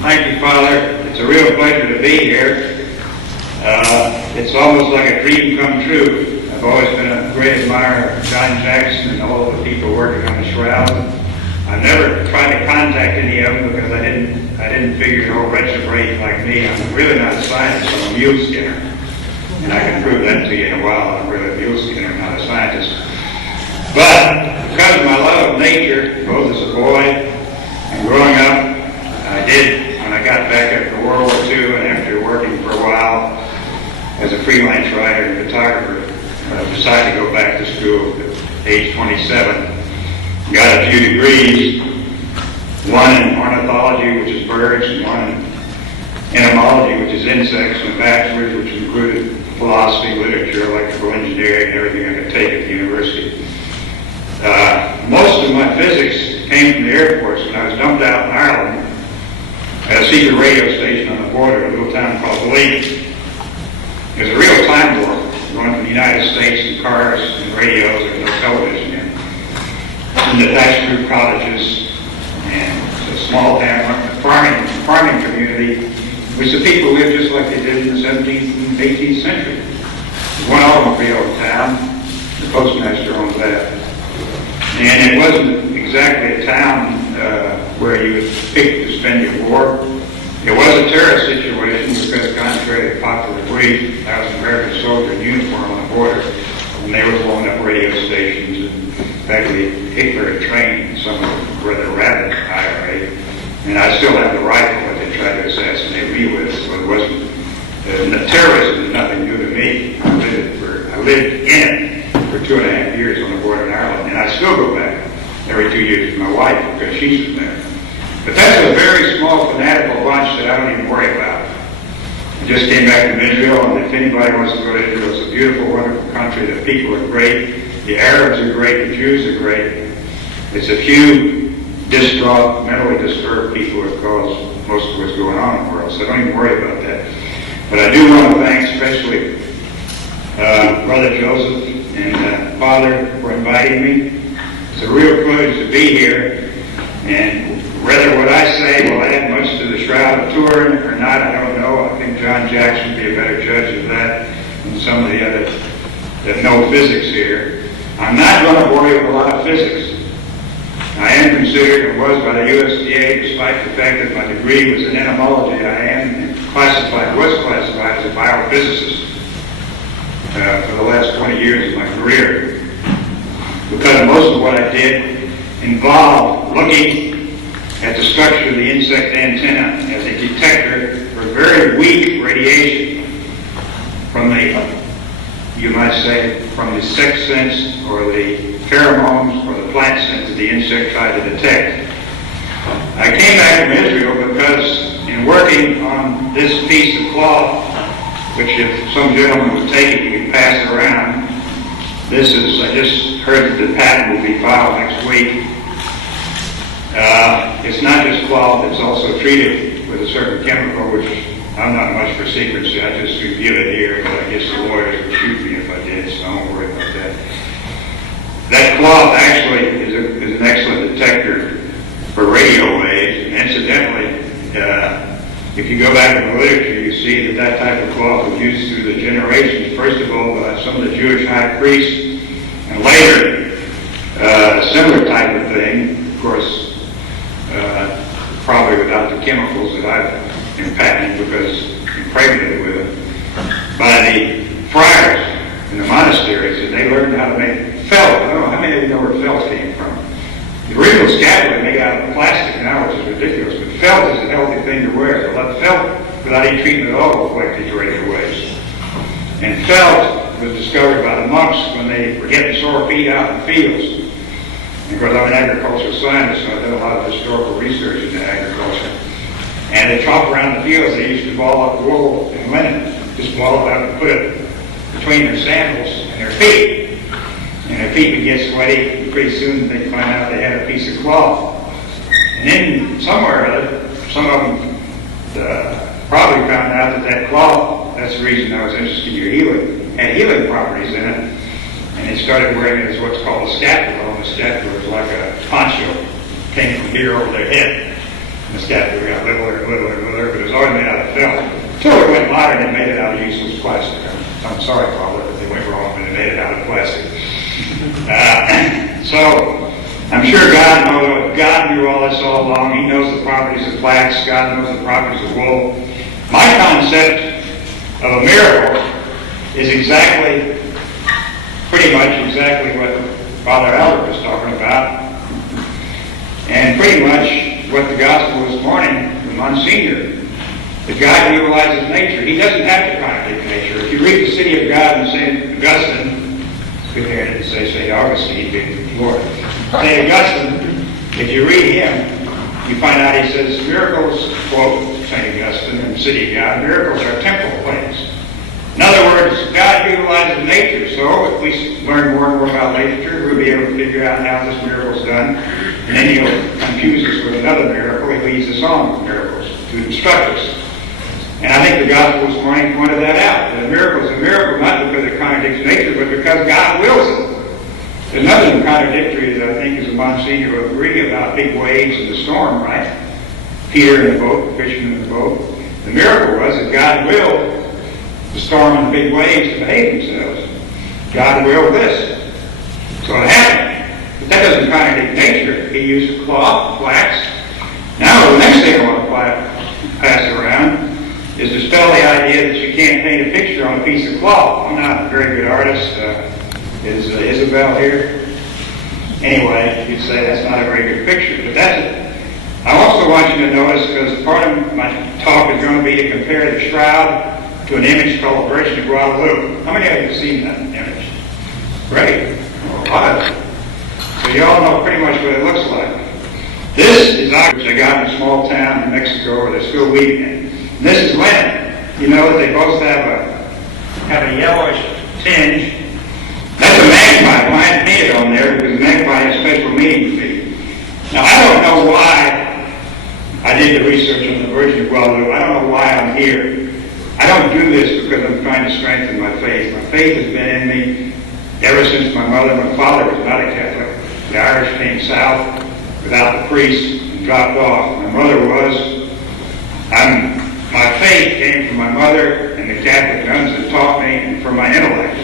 Thank you, Father. It's a real pleasure to be here. It's almost like a dream come true. I've always been a great admirer of John Jackson and all the people working on the Shroud. I never tried to contact any of them because I didn't figure they'll retrograde like me. I'm really not a scientist. I'm a mule skinner. And I can prove that to you in a while. I'm really a mule skinner, not a scientist. But because of my love of nature, both as a boy and growing up, I did, when I got back after World War II and after working for a while as a freelance writer and photographer, I decided to go back to school at age 27. Got a few degrees, one in ornithology, which is birds, and one in entomology, which is insects, and a bachelor's, which included philosophy, literature, electrical engineering, and everything I could take at the university. Most of my physics came from the Air Force. When I was dumped out in Ireland at a secret radio station on the border of a little town called Guadalupe. It was a real time war going from the United States in cars and radios. There was no television yet. And the thatched roof cottages and a small town farming community, which the people lived just like they did in the 17th and 18th century. One automobile town, the postmaster owned that. And it wasn't exactly a town where you would pick to spend your war. It was a terrorist situation because, contrary to popular belief, I was an American soldier in uniform on the border, and they were blowing up radio stations. And actually, Hitler had trained some of them rather rabid IRA, and I still have the rifle that they tried to assassinate me with, so it wasn't. Terrorism is nothing new to me. I lived in it for 2.5 years on the border in Ireland, and I still go back every 2 years with my wife because she's from there. But that's a very small fanatical bunch that I don't even worry about. I just came back from Israel, and if anybody wants to go to Israel, it's a beautiful, wonderful country. The people are great. The Arabs are great. The Jews are great. It's a few distraught, mentally disturbed people that cause most of what's going on in the world, so don't even worry about that. But I do want to thank especially Brother Joseph and Father for inviting me. It's a real privilege to be here, and whether what I say will add much to the Shroud tour or not, I don't know. I think John Jackson would be a better judge of that than some of the others that know physics here. I'm not going to bore you with a lot of physics. I am considered, and was by the USDA, despite the fact that my degree was in entomology, I am was classified as a biophysicist for the last 20 years of my career. Because most of what I did involved looking at the structure of the insect antenna as a detector for very weak radiation from the, you might say, from the sex sense or the pheromones or the plant sense that the insect tried to detect. I came back from Israel because in working on this piece of cloth, which if some gentleman was taking, he could pass it around. This is, I just heard that the patent will be filed next week. It's not just cloth, it's also treated with a certain chemical, which I'm not much for secrecy. I just review it here, but I guess the lawyers would shoot me if I did, so I don't worry about that. That cloth actually is an excellent detector for radio waves, and incidentally, if you go back in the literature, you see that type of cloth was used through the generations. First of all, by some of the Jewish high priests, and later, a similar type of thing, of course, probably without the chemicals that I've been patenting because impregnated with them, by the friars in the monasteries, and they learned how to make felt. I don't know how many of you know where felt came from. The original scapular made out of plastic now, which is ridiculous, but felt is a healthy thing to wear. So let felt, without any treatment at all, reflect these radio waves. And felt was discovered by the monks when they were getting sore feet out in the fields. And of course, I'm an agricultural scientist, so I did a lot of historical research into agriculture. And they chop around the fields. They used to ball up wool and linen, just ball it up and put it between their sandals and their feet. And their feet would get sweaty, and pretty soon they'd find out they had a piece of cloth. And then somewhere or other, some of them probably found out that cloth, that's the reason I was interested in your healing, had healing properties in it. And they started wearing it as what's called a scapular. And the scapular is like a poncho, came from here over their head. The scaffold got littler and littler and littler, but it was always made out of film. Until it went modern and made it out of useless plastic. I'm sorry, Paul, that they went wrong when they made it out of plastic. So, I'm sure God knew all this all along. He knows the properties of flax. God knows the properties of wool. My concept of a miracle is pretty much exactly what Father Albert was talking about, and pretty much what the gospel this morning from Monsignor. That God utilizes nature. He doesn't have to contradict nature. If you read the City of God in St. Augustine, it's good here to say St. Augustine, big Lord. St. Augustine, if you read him, you find out he says, miracles, quote, St. Augustine in the City of God, miracles are temporal things. In other words, God utilizes nature, so if we learn more and more about nature, we'll be able to figure out how this miracle is done, and then He'll confuse us with another miracle. He leads us on with miracles to instruct us. And I think the gospel this morning pointed that out. That a miracle is a miracle not because it contradicts nature, but because God wills it. There's nothing contradictory that I think as a Monsignor will agree about big waves and the storm, right? Peter in the boat, the fisherman in the boat. The miracle was that God willed the storm and the big waves to behave themselves. God willed this. So it happened. But that doesn't contradict nature. He used cloth, flax. Now the next thing I want to pass around is to dispel the idea that you can't paint a picture on a piece of cloth. I'm not a very good artist. Is Isabel here? Anyway, you'd say that's not a very good picture, but that's it. I also want you to notice, because part of my talk is going to be to compare the Shroud to an image called the Virgin of Guadalupe. How many of you have seen that image? Great. A lot of you. So you all know pretty much what it looks like. This is which I got in a small town in Mexico where they're still weaving it. And this is linen. You know that they both have a yellowish tinge. That's a magpie. I hadn't painted on there because the magpie has special meaning to me. Now I don't know why I did the research on the Virgin of Guadalupe. I don't know why I'm here. I don't do this because I'm trying to strengthen my faith. My faith has been in me ever since my father was not a Catholic. The Irish came south without the priest and dropped off. My mother was. My faith came from my mother and the Catholic nuns that taught me and from my intellect.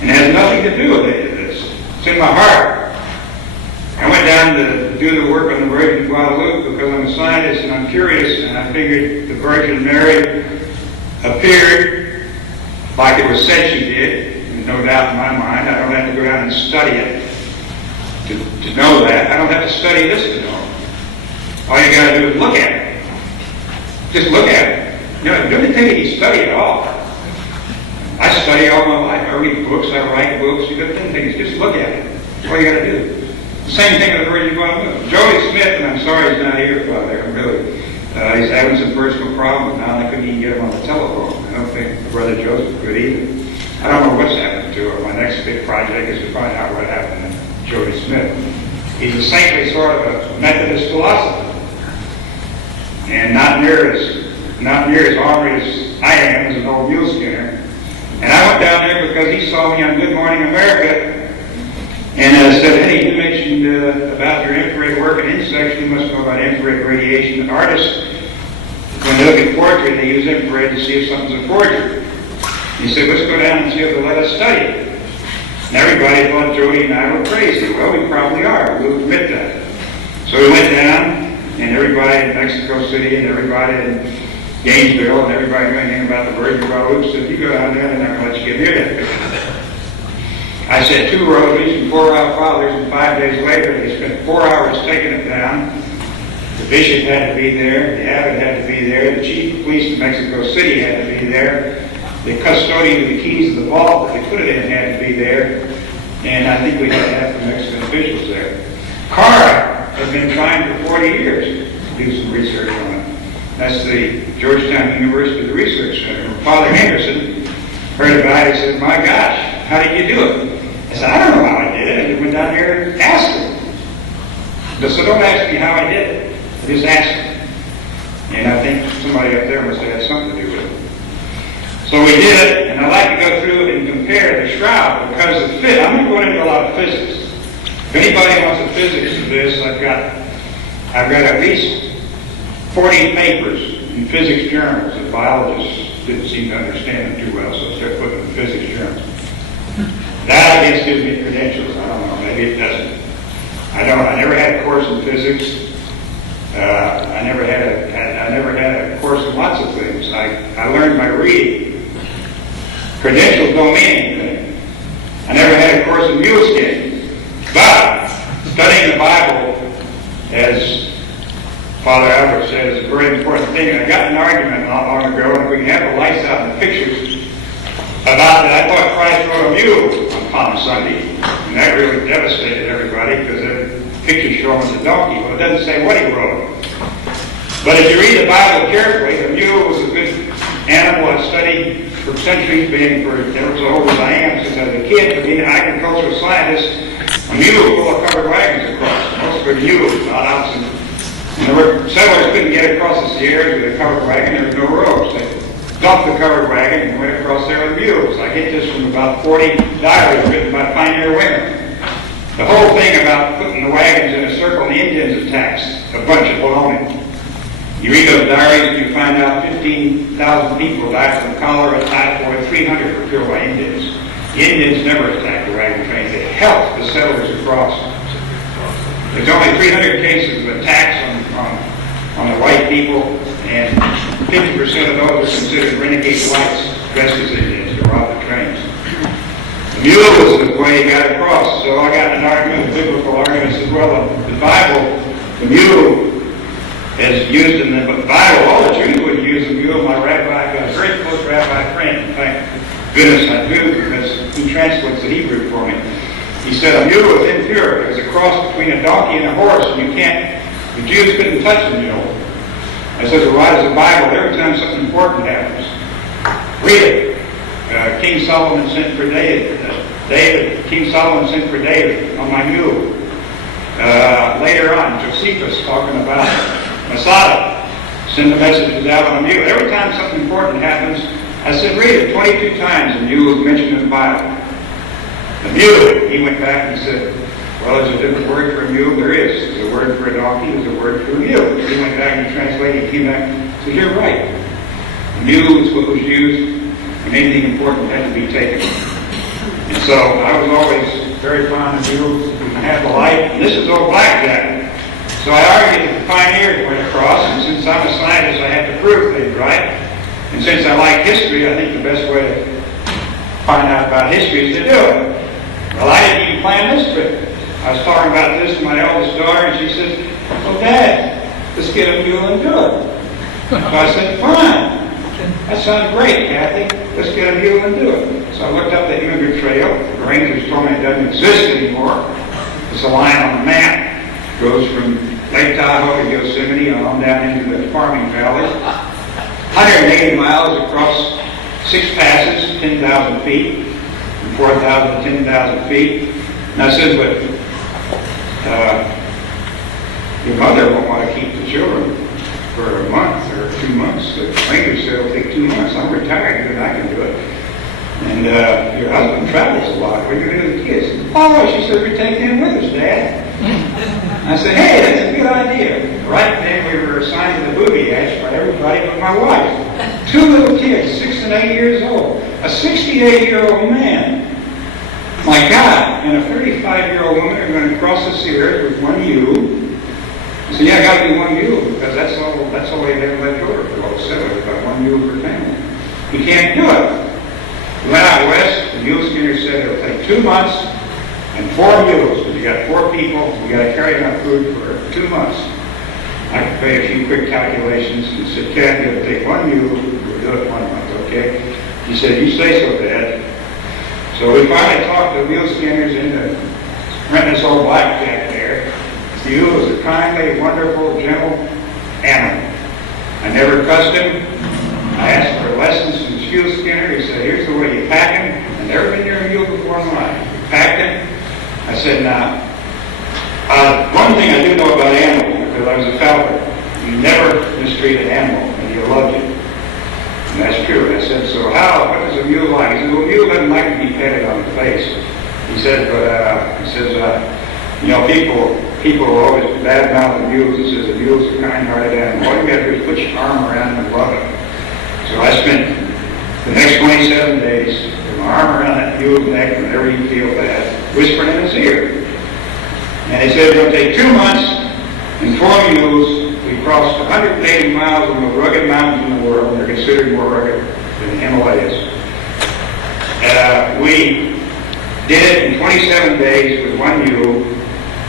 And it has nothing to do with any of this. It's in my heart. I went down to do the work on the Virgin of Guadalupe because I'm a scientist and I'm curious, and I figured the Virgin Mary appeared like it was said she did. There's no doubt in my mind. I don't have to go down and study it to know that. I don't have to study this to know. All you got to do is look at it. Just look at it. You know, it doesn't take any study at all. I study all my life. I read books. I write books. You doesn't take it. Just look at it. That's all you got to do. The same thing with the Virgin of Guadalupe. Jody Smith, and I'm sorry he's not here, Father. I'm really. He's having some personal problems now, and I couldn't even get him on the telephone. I don't think Brother Joseph could either. I don't know what's happened to him. My next big project is to find out what happened to Jody Smith. He's a saintly sort of a Methodist philosopher. And not near as ornery as I am as an old mule skinner. And I went down there because he saw me on Good Morning America and said, hey, you mentioned about your infrared work in insects. You must know about infrared radiation. Artists, when they look at portrait, they use infrared to see if something's a forgery. He said, let's go down and see if they'll let us study it. And everybody thought Jody and I were crazy. Well, we probably are. We'll admit that. So we went down, and everybody in Mexico City and everybody in Gainesville and everybody knew anything about the Virgin of Guadalupe said, you go down there, they're not going to let you get near that picture. I said 2 rosaries and 4 Our Fathers, and 5 days later they spent 4 hours taking it down. The bishop had to be there, the abbot had to be there, the chief of police in Mexico City had to be there, the custodian of the keys of the vault that they put it in had to be there, and I think we had half the Mexican officials there. Cara has been trying for 40 years to do some research on it. That's the Georgetown University Research Center. Father Henderson heard about it and said, my gosh, how did you do it? I said, I don't know how I did it. I went down there and asked him. So don't ask me how I did it. Just ask him. And I think somebody up there must have had something to do with it. So we did it, and I'd like to go through and compare the Shroud because of fit. I'm going to go into a lot of physics. If anybody wants a physics for this, I've got at least 40 papers in physics journals that biologists didn't seem to understand them too well, so I started putting them in physics journals. That, I guess, gives me credentials. I don't know. Maybe it doesn't. I never had a course in physics. I never had a course in lots of things. I learned by reading. Credentials don't mean anything. I never had a course in mule skin. But studying the Bible, as Father Albert said, is a very important thing. And I got in an argument not long ago, and if we can have the lights out and the pictures, about that. I thought Christ rode a mule on Palm Sunday. And that really devastated everybody because the pictures show him as a donkey. Well, it doesn't say what he rode. But if you read the Bible carefully, the mule was a good animal I've studied for centuries, being for ever so old as I am since I was a kid. Being an agricultural scientist, a mule full of covered wagons across. Most were mules, not oxen. And there were settlers couldn't get across the Sierras with a covered wagon. There was no roads. They dumped the covered wagon and went across there with mules. I get this from about 40 diaries written by pioneer women. The whole thing about putting the wagons in a circle and the Indians attacks, a bunch of baloney. You read those diaries and you find out 15,000 people died from cholera, typhoid, 300 were killed by Indians. The Indians never attacked the wagon trains. They helped the settlers across. There's only 300 cases of attacks on the white people, and 50% of those are considered renegade whites dressed as Indians to rob the trains. The mule was the way he got across, so I got an argument, biblical arguments as well. The Bible, the mule is used in the Bible. All the Jews would use the mule. My rabbi, I got a very close rabbi friend. In fact, goodness I do, because he translates the Hebrew for me. He said a mule is impure. It was a cross between a donkey and a horse, and the Jews couldn't touch the mule. I said, well, why does the Bible, every time something important happens, read it. King Solomon sent for David. King Solomon sent for David on my mule. Later on, Josephus talking about Masada, send the messages out on a mule. Every time something important happens, I said, read it 22 times, and mule was mentioned in the Bible. The mule, he went back and said, well, there's a different word for a mule. There is. There's a word for a donkey. There's a word for a mule. He went back and translated. He came back and said, you're right. The mule is what was used, and anything important had to be taken. And so I was always very fond of mules. We can have the light. And this is old blackjack. So I argued that the pioneers went across, and since I'm a scientist, I have to prove things, right? And since I like history, I think the best way to find out about history is to do it. Well, I didn't even plan this trip. I was talking about this to my eldest daughter, and she said, well, Dad, let's get a mule and do it. So I said, fine. That sounds great, Kathy. Let's get a mule and do it. So I looked up the Immigrant Trail. The rangers told me it doesn't exist anymore. It's a line on the map. It goes from Lake Tahoe to Yosemite on down into the farming valley. 180 miles across 6 passes, 10,000 feet, from 4,000 to 10,000 feet. And I said, but your mother won't want to keep the children for a month or 2 months. The ranger said it'll take 2 months. I'm retired and I can do it. And your husband travels a lot. What are you going to do with the kids? Oh, she said, we take them with us, Dad. I said, hey, that's a good idea. Right then we were assigned to the booby hatch by everybody but my wife. 2 little kids, 6 and 8 years old. A 68-year-old man. My God, and a 35-year-old woman are going to cross the Sierras with one mule. So yeah, I got to be one mule because that's all they have left over for all the settlers, about one mule per family. You can't do it. We went out west. The mule skinner said it'll take 2 months and 4 mules. Because you got 4 people, you got to carry enough food for 2 months. I could pay a few quick calculations and said, Kathy, it'll take 1 mule. We'll do it 1 month, okay? He said, you say so, Dad. So we finally talked the mule skinners into renting this old blackjack there. The mule was a kindly, wonderful, gentle animal. I never cussed him. I asked for lessons from the mule skinner. He said, here's the way you pack him. I've never been near a mule before in my life. You packed him. I said, now, one thing I do know about animals, because I was a fowler, you never mistreat an animal and he'll love you. And that's true. I said, so what does a mule like? He said, well, a mule doesn't like to be petted on the face. He said, but, you know, people will always badmouth the mules and says the mules are kind-hearted animals. All you got to do is put your arm around them and love them. So I spent the next 27 days with my arm around that mule's neck whenever you feel bad, whispering in his ear. And they said it'll take 2 months and 4 mules. We crossed 180 miles of the most rugged mountains in the world. They're considered more rugged than the Himalayas. We did it in 27 days with 1 mule.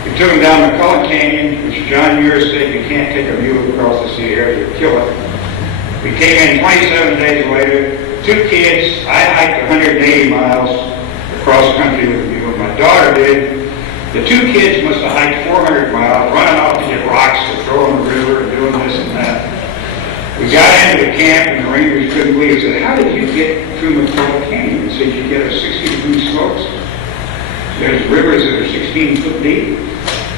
We took them down the Callahan Canyon, which John Muir said you can't take a mule across the sea area, you'll kill it. We came in 27 days later, 2 kids. I hiked 180 miles across country with a mule. My daughter did. The 2 kids must have hiked 400 miles, running off to get rocks to throw in the river and doing this and that. We got into the camp and the rangers couldn't believe it. Said, how did you get through the Callahan Canyon? They said, you get a 60-degree slopes. There's rivers that are 16 foot deep.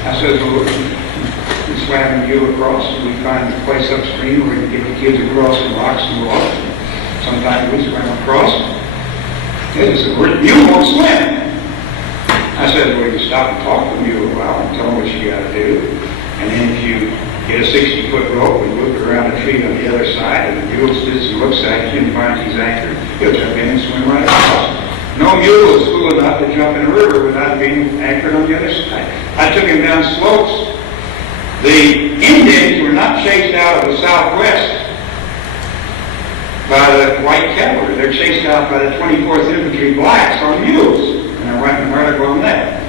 I said, well, we swam you across and we find a place upstream where we can get the kids across some rocks and water. Sometimes we swam across. They said, you won't swim. I said, well, you stop and talk to you a while and tell them what you got to do. And then if you get a 60-foot rope and loop it around a tree on the other side, and the mule sits and looks at you and finds he's anchored, he'll jump in and swim right across. No mule is fool enough to jump in a river without being anchored on the other side. I took him down slopes. The Indians were not chased out of the southwest by the white cavalry. They're chased out by the 24th Infantry blacks on mules. And I write an article on that.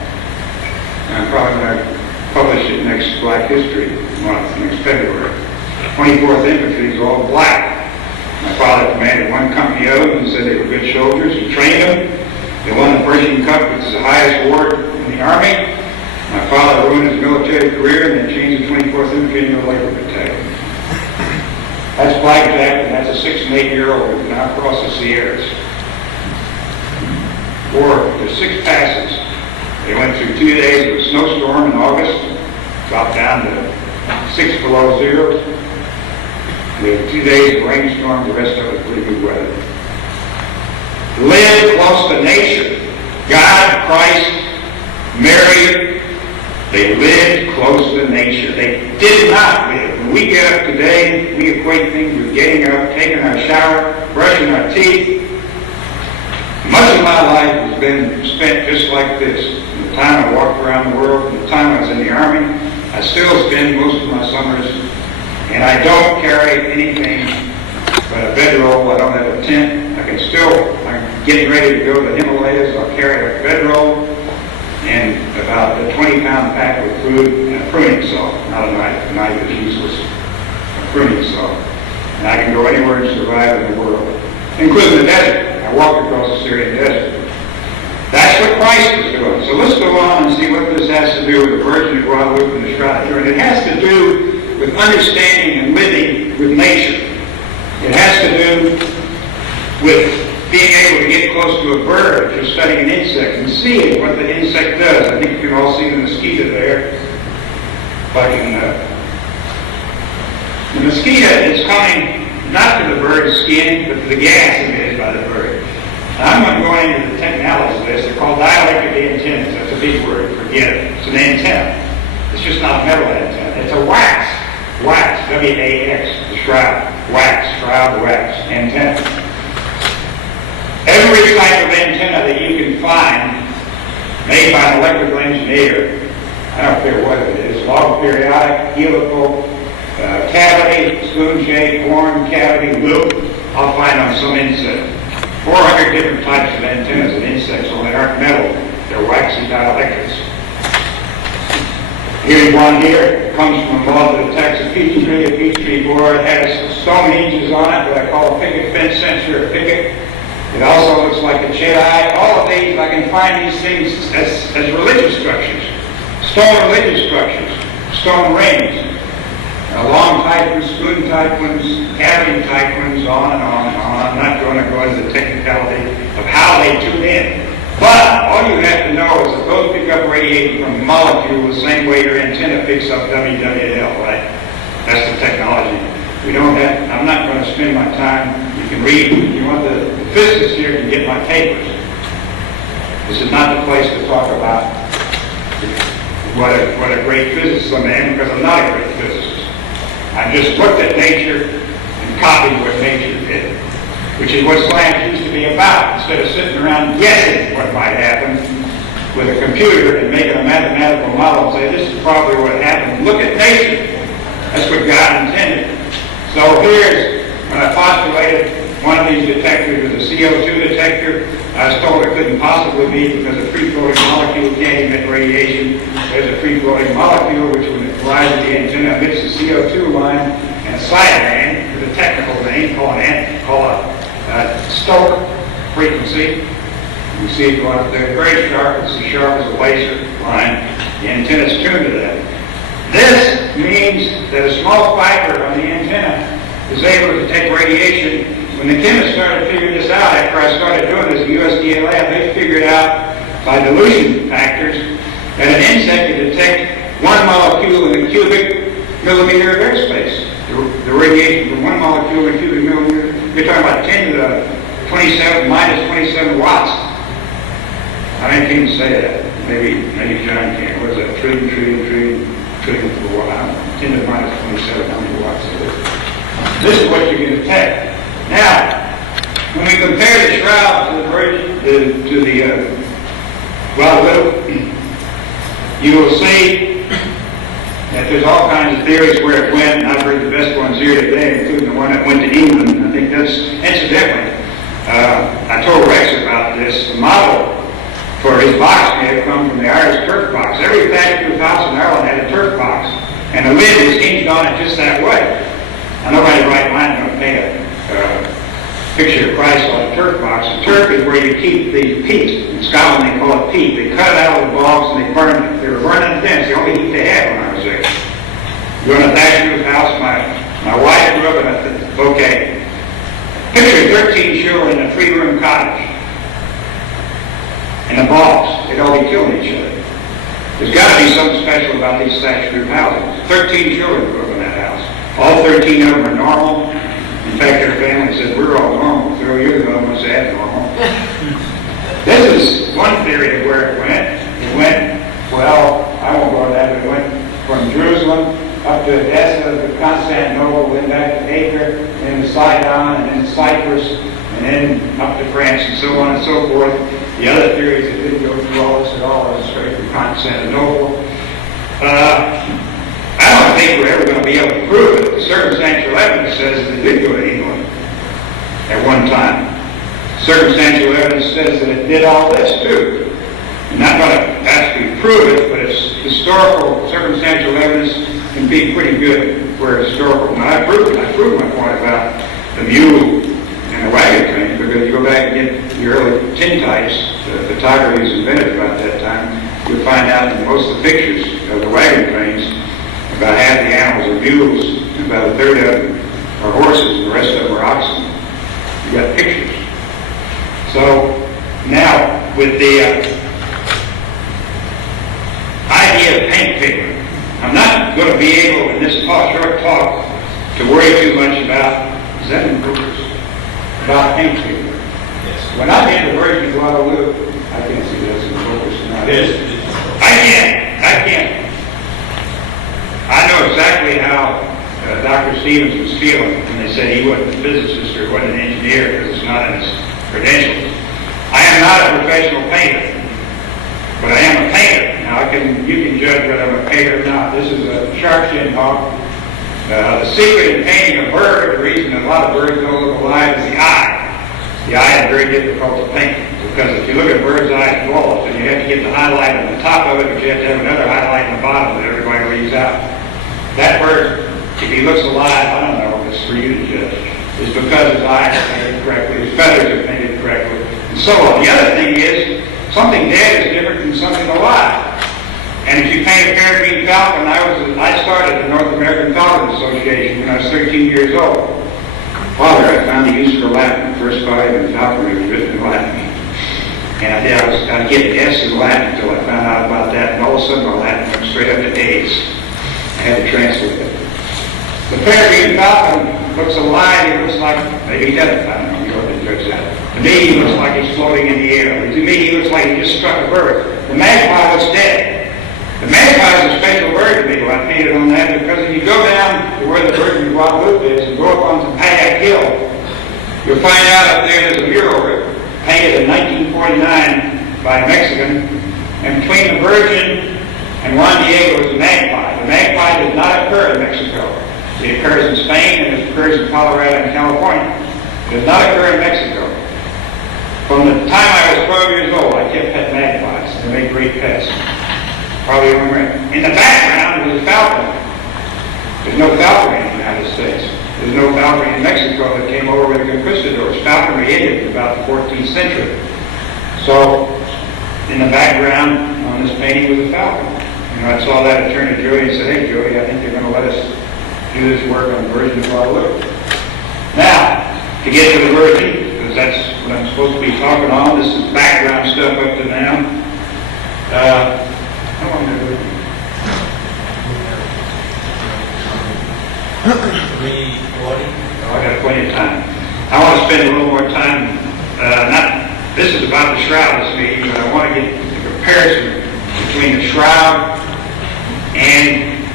And I'm probably going to publish it next Black History Month, next February. 24th Infantry is all black. My father commanded 1 company of them and said they were good soldiers. He trained them. They won the Pershing Cup, which is the highest award in the Army. My father ruined his military career and then changed the 24th Infantry into a labor battalion. That's Blackjack, and that's a 6- and 8-year-old who can now cross the Sierras. There's 6 passes. They went through 2 days of a snowstorm in August, dropped down to 6 below zero. We had 2 days of rainstorm, the rest of it was pretty good weather. Live close to nature. God, Christ, Mary, they lived close to nature. They did not live. When we get up today, we equate things with getting up, taking our shower, brushing our teeth. Much of my life has been spent just like this. From the time I walked around the world, from the time I was in the Army, I still spend most of my summers, and I don't carry anything but a bedroll. I don't have a tent. I'm getting ready to go to the Himalayas. I'll carry a bedroll and about a 20-pound pack of food and a pruning saw. Not a knife. A knife is useless. A pruning saw. And I can go anywhere and survive in the world, including the desert. I walked across the Syrian desert. That's what Christ is doing. So let's go on and see what this has to do with the Virgin of Guadalupe and the Shroud. It has to do with understanding and living with nature. It has to do with being able to get close to a bird if you're studying an insect and seeing what the insect does. I think you can all see the mosquito there. The mosquito is coming not to the bird's skin, but to the gas emitted by the bird. Now, I'm not going into the technicalities of this. They're called dielectric antennas. That's a big word. Forget it. It's an antenna. It's just not a metal antenna. It's a wax. Wax. W-A-X. The shroud. Wax. Shroud, wax. Antenna. Every type of antenna that you can find made by an electrical engineer, I don't care what it is, log periodic, helical, cavity, spoon-shaped, horn, cavity, loop, I'll find on some insect. 400 different types of antennas and insects, only aren't metal. They're waxy dielectrics. Here's one here. It comes from above that attacks a peach tree. A peach tree board has stone hinges on it, what I call a picket fence sensor, a picket. It also looks like a Jedi. All of these, I can find these things as religious structures. Stone religious structures. Stone rings. Long type ones, spoon type ones, cavity type ones, on and on and on. I'm not going to go into the technicality of how they tune in. But all you have to know is that those pick up radiation from a molecule the same way your antenna picks up WWL, right? That's the technology. I'm not going to spend my time. You can read. If you want the physicists here can get my papers. This is not the place to talk about what a great physicist I am, because I'm not a great physicist. I just looked at nature and copied what nature did, which is what science used to be about, instead of sitting around guessing what might happen with a computer and making a mathematical model and say, this is probably what happened. Look at nature. That's what God intended. So here's, when I postulated one of these detectors was a CO2 detector, I was told it couldn't possibly be because a free-floating molecule can't emit radiation. There's a free-floating molecule which, when it flies at the antenna, emits a CO2 line and a side band with a technical name called a Stoke frequency. You see it going up there, very sharp. It's as sharp as a laser line. The antenna is tuned to that. This means that a small fiber on the antenna is able to take radiation. When the chemists started figuring this out, after I started doing this in the USDA lab, they figured out by dilution factors that an insect can detect 1 molecule in a cubic millimeter of airspace. The radiation from 1 molecule in a cubic millimeter, you're talking about 10 to the 27 minus 27 watts. I didn't even say that. Maybe John can. What is that? Trillion per watt. 10 to the minus 27, how many watts is it? This is what you can detect. Now, when we compare the Shroud to the Guadalupe, you will see that there's all kinds of theories where it went, and I've heard the best ones here today, including the one that went to England. I think that's, incidentally, I told Rex about this. The model for his box may have come from the Irish turf box. Every factory house in Ireland had a turf box, and the lid was hinged on it just that way. Now, nobody in the right mind is going to paint a picture of Christ on a turf box. A turf is where you keep the peat. In Scotland, they call it peat. They cut it out of the bogs and they burn it. They were burning the fence. The only heat they had when I was there. You're in a thatch roof house. My wife grew up in a, okay. Picture 13 children in a 3-room cottage. In the bogs. They'd all be killing each other. There's got to be something special about these thatch roof houses. 13 children grew up in that house. All 13 of them are normal. In fact, their family said, we're all normal. 3 years ago, I was abnormal. This is one theory of where it went. It went, well, I won't go into that, but it went from Jerusalem up to Edessa, to Constantinople, then back to Acre, then to Sidon, and then Cyprus, and then up to France, and so on and so forth. The other theories that didn't go through all this at all are straight from Constantinople. I don't think we're ever going to be able to prove it. The circumstantial evidence says that it did go to England at one time. Circumstantial evidence says that it did all this too. I'm not going to actually prove it, but it's historical circumstantial evidence can be pretty good where it's historical. Now I proved my point about the mule and the wagon train, because you go back and get the early tintypes, the photography was invented about that time, you'll find out in most of the pictures of the wagon trains, about half the animals are mules, and about a third of them are horses, and the rest of them are oxen. You got pictures. So now, with the idea of paint pigment, I'm not going to be able in this short talk to worry too much about about paint pigment. Yes. When I did the version of Guadalupe, I can't see this in focus now. I can't. I know exactly how Dr. Stevens was feeling when they said he wasn't a physicist or wasn't an engineer because it's not in his credentials. I am not a professional painter, but I am a painter. Now you can judge whether I'm a painter or not. This is a shark fin hawk. The secret in painting a bird, the reason a lot of birds don't look alive, is the eye. The eye is very difficult to paint because if you look at a bird's eye, it's flawless, and you have to get the highlight on the top of it, but you have to have another highlight on the bottom that everybody reads out. That bird, if he looks alive, I don't know, it's for you to judge. It's because his eyes are painted correctly, his feathers are painted correctly, and so on. The other thing is, something dead is different from something alive. And if you paint a peregrine falcon, I started the North American Falcon Association when I was 13 years old. While there, I found the use for Latin. The first 5 in falconry was written in Latin. And I'd get an S in Latin until I found out about that, and all of a sudden my Latin went straight up to A's. I had to translate it. The peregrine falcon looks alive. He looks like, maybe he doesn't, I don't know, you have to judge that. To me, he looks like he's floating in the air. To me, he looks like he just struck a bird. The magpie looks dead. The magpie is a special bird to me. I painted on that because if you go down to where the Virgin of Guadalupe is and go up onto Callahan Hill, you'll find out up there there's a mural painted in 1949 by a Mexican, and between the Virgin and Juan Diego is a magpie. The magpie does not occur in Mexico. It occurs in Spain and it occurs in Colorado and California. It does not occur in Mexico. From the time I was 12 years old, I kept pet magpies. They make great pets. Probably in the background was a falcon. There's no falconry in the United States. There's no falconry in Mexico that came over with the conquistadors. Falconry ended in about the 14th century. So, in the background on this painting was a falcon. You know, I saw that and turned to Joey and said, "Hey, Joey, I think they're going to let us do this work on the Virgin of Guadalupe." Now, to get to the Virgin, because that's what I'm supposed to be talking on, this is background stuff up to now. How long did it? 3:40. Oh, I got plenty of time. I want to spend a little more time, this is about the Shroud this meeting, but I want to get the comparison between the Shroud and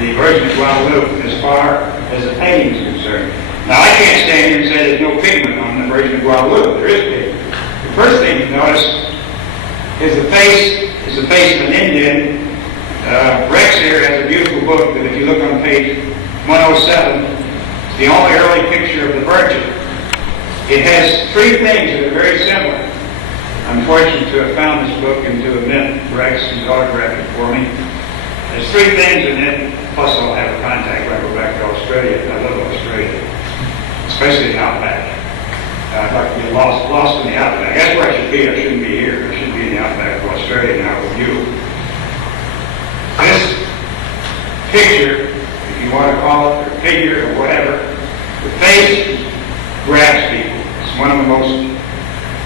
the Virgin of Guadalupe as far as the painting is concerned. Now, I can't stand here and say there's no pigment on the Virgin of Guadalupe. There is pigment. The first thing you notice is the face of an Indian. Rex here has a beautiful book that if you look on page 107, it's the only early picture of the Virgin. It has three things that are very similar. I'm fortunate to have found this book and to have met Rex and autographed it for me. There's three things in it, plus I'll have a contact when I go back to Australia. I love Australia, especially the outback. I'd like to be lost in the outback. That's where I should be. I shouldn't be here. I should be in the outback of Australia now with you. This picture, if you want to call it, or figure, or whatever, the face grabs people. It's one of the most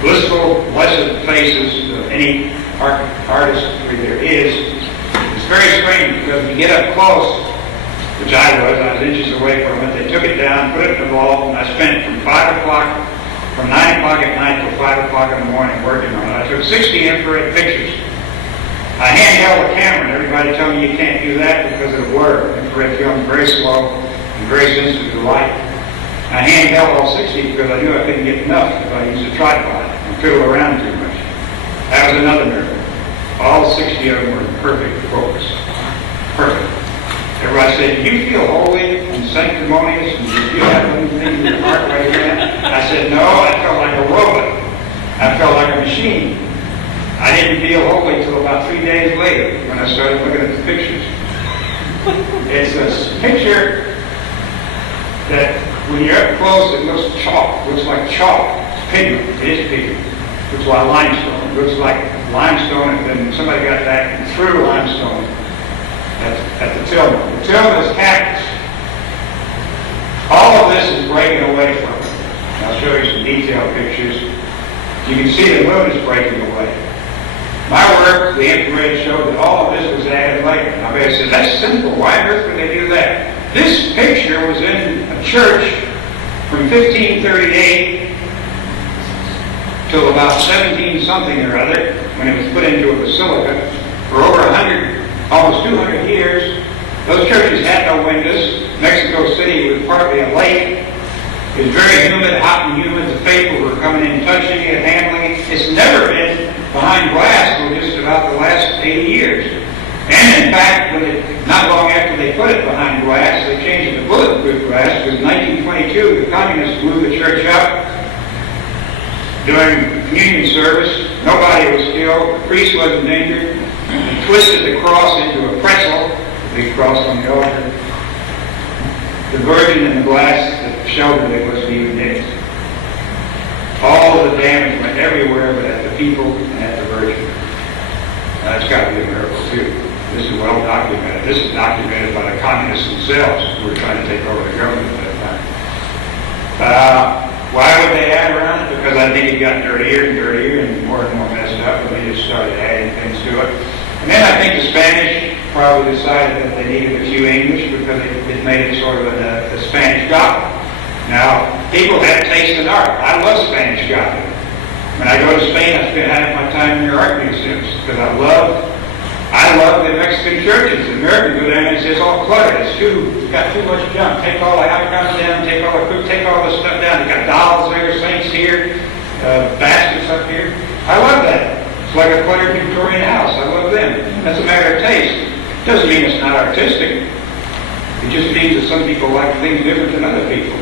blissful, blessed faces of any artistry there is. It's very strange because if you get up close, which I was inches away from it, they took it down, put it in the vault, and I spent from 9 o'clock at night till 5 o'clock in the morning working on it. I took 60 infrared pictures. I handheld a camera, and everybody told me you can't do that because of the blur. Infrared film is very slow and very sensitive to light. I handheld all 60 because I knew I couldn't get enough if I used a tripod and fiddle around too much. That was another miracle. All 60 of them were in perfect focus. Perfect. Everybody said, "Do you feel holy and sanctimonious and do you have anything in your heart right now?" I said, "No, I felt like a robot. I felt like a machine." I didn't feel holy until about 3 days later when I started looking at the pictures. It's a picture that when you're up close, it looks like chalk. It's pigment. It is pigment. It looks like limestone. It looks like limestone, and then somebody got back and threw limestone at the Tillman. The Tillman is cactus. All of this is breaking away from it. And I'll show you some detailed pictures. You can see the moon is breaking away. My work, the infrared, showed that all of this was added later. Now, I said, "That's simple. Why on earth would they do that?" This picture was in a church from 1538 till about 17-something or other, when it was put into a basilica. For over 100, almost 200 years, those churches had no windows. Mexico City was partly a lake. It was very humid, hot and humid. The faithful were coming in, touching it, handling it. It's never been behind glass for just about the last 80 years. And in fact, not long after they put it behind glass, they changed it to bulletproof glass, because in 1922, the communists blew the church up during communion service. Nobody was killed. The priest wasn't injured. He twisted the cross into a pretzel, the big cross on the altar. The Virgin and the glass that showed that it wasn't even hit. All of the damage went everywhere but at the people and at the Virgin. That's got to be a miracle too. This is well documented. This is documented by the communists themselves who were trying to take over the government at that time. Why would they add around it? Because I think it got dirtier and dirtier and more messed up, and they just started adding things to it. And then I think the Spanish probably decided that they needed a few English because it made it sort of a Spanish Gothic. Now, people have taste in art. I love Spanish Gothic. When I go to Spain, I spend half my time in their art museums because I love I love the Mexican churches. The Americans go down and it's all cluttered. It's got too much junk. Take all the icons down, take all the stuff down. It's got dolls there, saints here, baskets up here. I love that. It's like a cluttered Victorian house. I love them. That's a matter of taste. Doesn't mean it's not artistic. It just means that some people like things different than other people.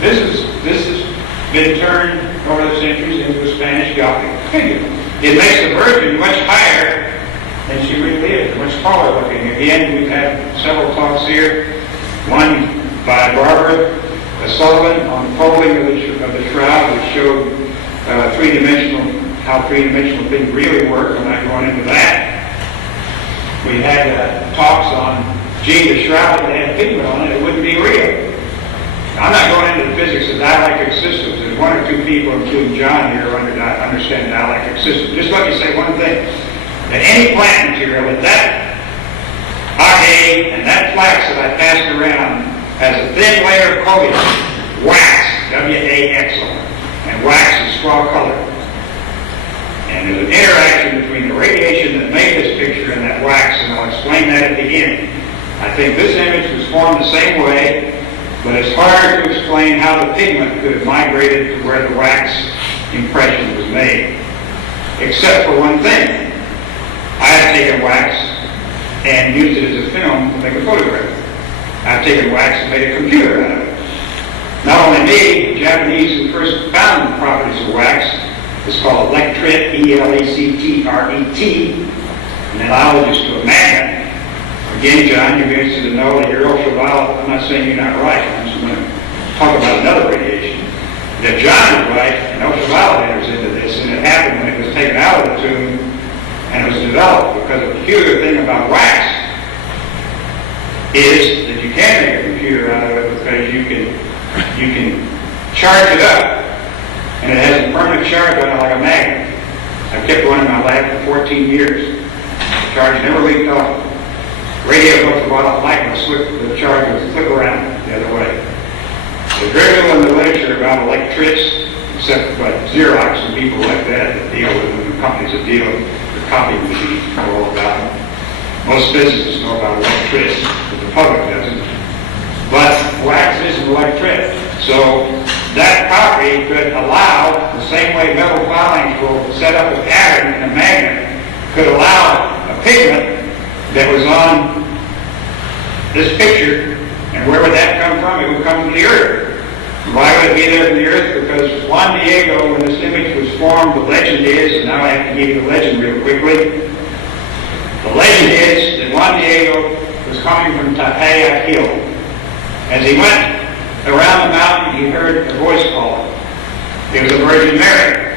This has been turned over the centuries into a Spanish Gothic figure. It makes the Virgin much higher than she really is, much taller looking. Again, we've had several talks here. One by Barbara Sullivan on the folding of the shroud, which showed how three-dimensional things really work. I'm not going into that. We had talks on, gee, the shroud that had pigment on it wouldn't be real. I'm not going into the physics of dielectric systems. There's one or two people, including John here, who understand dielectric systems. Just let me say one thing. That any plant material, that agate and that flax that I passed around has a thin layer of coating, wax, W-A-X on it. And wax is straw colored. And there's an interaction between the radiation that made this picture and that wax, and I'll explain that at the end. I think this image was formed the same way, but it's hard to explain how the pigment could have migrated to where the wax impression was made. Except for one thing. I have taken wax and used it as a film to make a photograph. I've taken wax and made a computer out of it. Not only me, the Japanese who first found the properties of wax, it's called electret, E-L-E-C-T-R-E-T, an analogous to a magnet. Again, John, you're interested to know that your ultraviolet, I'm not saying you're not right, I'm just going to talk about another radiation. That John is right, and ultraviolet enters into this, and it happened when it was taken out of the tomb, and it was developed, because a peculiar thing about wax is that you can make a computer out of it because you can charge it up, and it has a permanent charge on it like a magnet. I've kept one in my lab for 14 years. The charge never leaked off. Radio ultraviolet light the charge would flip around the other way. There's very little in the literature about electrets, except by Xerox and people like that deal with them, and companies that deal with copy machines know all about them. Most physicists know about electricity, but the public doesn't. But wax is an electret. So that property could allow, the same way metal filings will set up a pattern in a magnet, could allow a pigment that was on this picture, and where would that come from? It would come from the Earth. Why would it be there from the Earth? Because Juan Diego, when this image was formed, the legend is, and now I have to give you the legend real quickly. The legend is that Juan Diego was coming from Tapaya Hill. As he went around the mountain, he heard a voice calling. It was the Virgin Mary.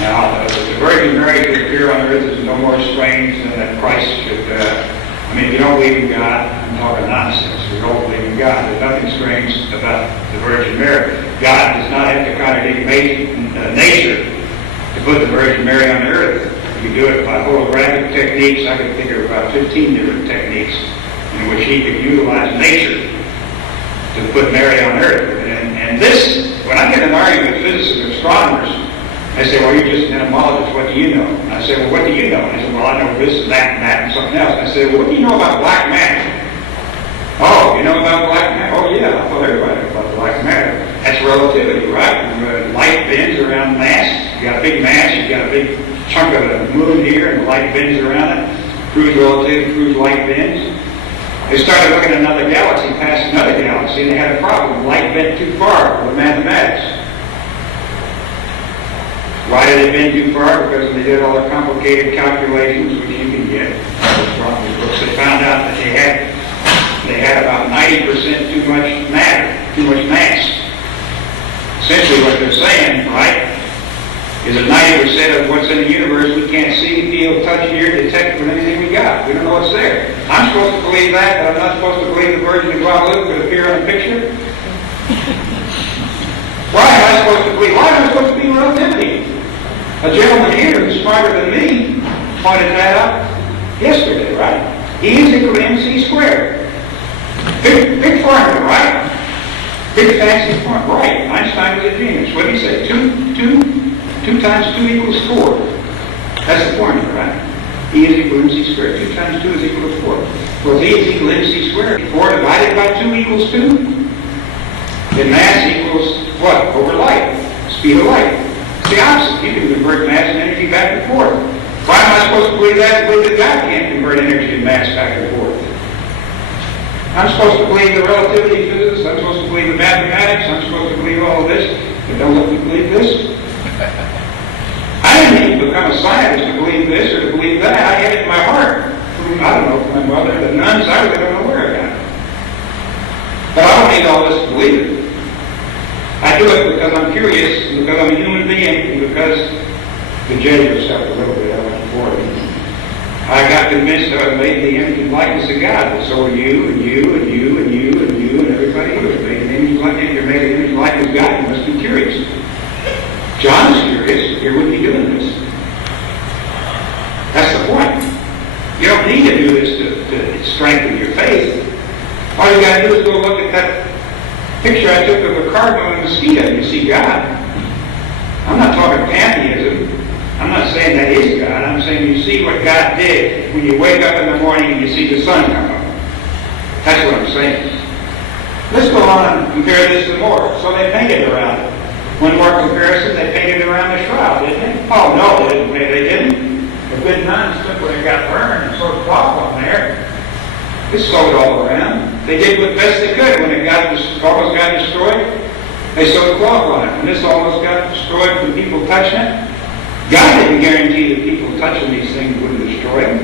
Now, the Virgin Mary could appear on earth is no more strange than that Christ should, if you don't believe in God, I'm talking nonsense. We don't believe in God. There's nothing strange about the Virgin Mary. God does not have to contradict nature to put the Virgin Mary on the earth. You do it by holographic techniques. I could think of about 15 different techniques in which he could utilize nature to put Mary on earth. And this, when I get an argument with physicists and astronomers, they say, well, you're just an entomologist, what do you know? And I say, well, what do you know? And they say, well, I know this and that and something else. And I say, well, what do you know about black matter? Oh, you know about black matter? Oh, yeah, I thought everybody knew about black matter. That's relativity, right? Light bends around mass. You got a big mass, you got a big chunk of the moon here, and the light bends around it. Proves relativity, proves light bends. They started looking at another galaxy past another galaxy, and they had a problem. Light bent too far for the mathematics. Why did it bend too far? Because they did all the complicated calculations, which you can get from these books. They found out that they had about 90% too much matter, too much mass. Essentially what they're saying, right, is that 90% of what's in the universe we can't see, feel, touch, hear, detect with anything we got. We don't know what's there. I'm supposed to believe that, but I'm not supposed to believe the Virgin of Guadalupe could appear on the picture? Why am I supposed to believe? Why am I supposed to be relativity? A gentleman here who's smarter than me pointed that out yesterday, right? E is equal to mc squared. Big formula, right? Big fancy formula, right? Einstein was a genius. What did he say? 2 times 2 equals 4. That's the formula, right? E is equal to MC squared. 2 times 2 is equal to 4. Well, E is equal to MC squared. 4 divided by 2 equals 2. Then mass equals what? Over light. Speed of light. It's the opposite. You can convert mass and energy back and forth. Why am I supposed to believe that? Believe that God can't convert energy and mass back and forth. I'm supposed to believe the relativity physics. I'm supposed to believe the mathematics. I'm supposed to believe all of this. But don't let me believe this. I didn't need to become a scientist to believe this or to believe that. I had it in my heart. I don't know, from my mother, the nuns, I really don't know where I got it. But I don't need all this to believe it. I do it because I'm curious, and because I'm a human being, and because the judge yourself a little bit, I went for it. I got convinced that I was made in the image and likeness of God. And so are you, and you, and you, and you, and you, and everybody here is made in the image and likeness. If you're made in the image and likeness of God, you must be curious. John is curious. Here would be doing this. That's the point. You don't need to do this to strengthen your faith. All you got to do is go look at that picture I took of a cardinal and a mosquito, and you see God. I'm not talking pantheism. I'm not saying that is God. I'm saying you see what God did when you wake up in the morning and you see the sun come up. That's what I'm saying. Let's go on and compare this to more. So they painted around it. One more comparison, they painted around the shroud, didn't they? Oh, no, they didn't. The good nuns took when it got burned and sewed cloth on there. They sewed all around. They did what best they could. When it almost got destroyed, they sewed cloth on it. When this almost got destroyed from people touching it, God didn't guarantee that people touching these things wouldn't destroy them.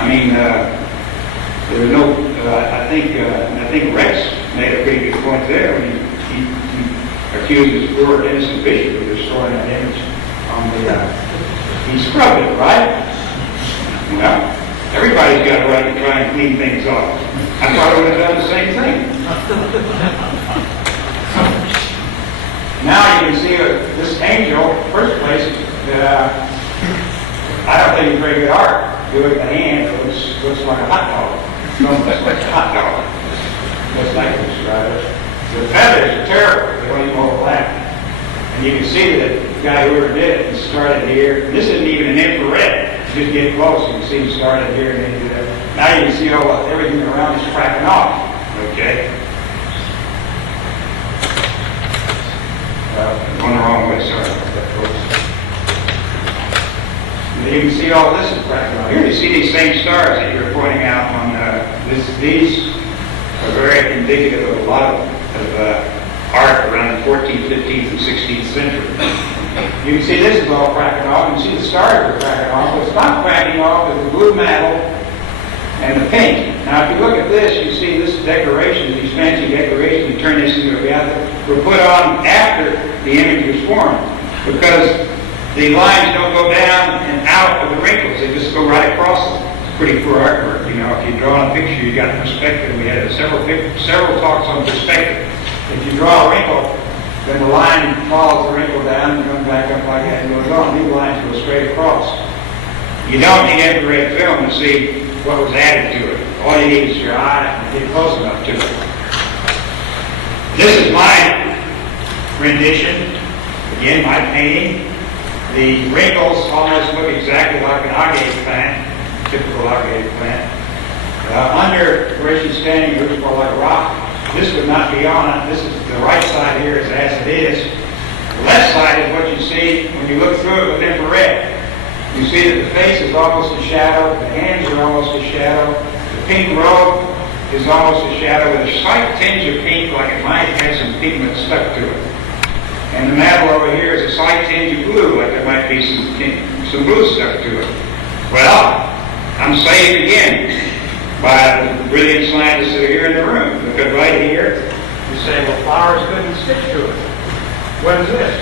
I mean, there was no. I think Rex made a pretty good point there when he accused his poor innocent bishop of destroying that image on the. He scrubbed it, right? You know, everybody's got a right to try and clean things off. I thought I would have done the same thing. Now you can see this angel, first place, I don't think it's very good art. You look at the hand, it looks like a hot dog. It looks like a hot dog. Looks like this, rather. The feathers are terrible. They don't even overlap. And you can see that the guy who ever did it started here. This isn't even an infrared. Just get close, you can see him started here and then do that. Now you can see everything around is cracking off. Okay. Going the wrong way, sorry. You can see all this is cracking off. Here you see these same stars that you're pointing out on these are very indicative of a lot of art around the 14th, 15th, and 16th century. You can see this is all cracking off. You can see the stars are cracking off. What's not cracking off is the blue metal and the pink. Now, if you look at this, you see this decoration, these fancy decorations, you turn this into a gather, were put on after the image was formed because the lines don't go down and out of the wrinkles. They just go right across them. It's pretty poor artwork. You know, if you draw a picture, you got perspective. We had several talks on perspective. If you draw a wrinkle, then the line follows the wrinkle down and comes back up like that and goes on. These lines go straight across. You don't need infrared film to see what was added to it. All you need is your eye and get close enough to it. This is my rendition. Again, my painting. The wrinkles almost look exactly like an agate plant, typical agate plant. Under where she's standing, it looks more like a rock. This would not be on it. This is the right side here is as it is. The left side is what you see when you look through it with infrared. You see that the face is almost a shadow, the hands are almost a shadow, the pink robe is almost a shadow with a slight tinge of pink like it might have some pigment stuck to it. And the metal over here is a slight tinge of blue like there might be some blue stuck to it. Well, I'm saved again by the brilliant scientists that are here in the room. Because right here, you say, well, flowers couldn't stick to it. What is this?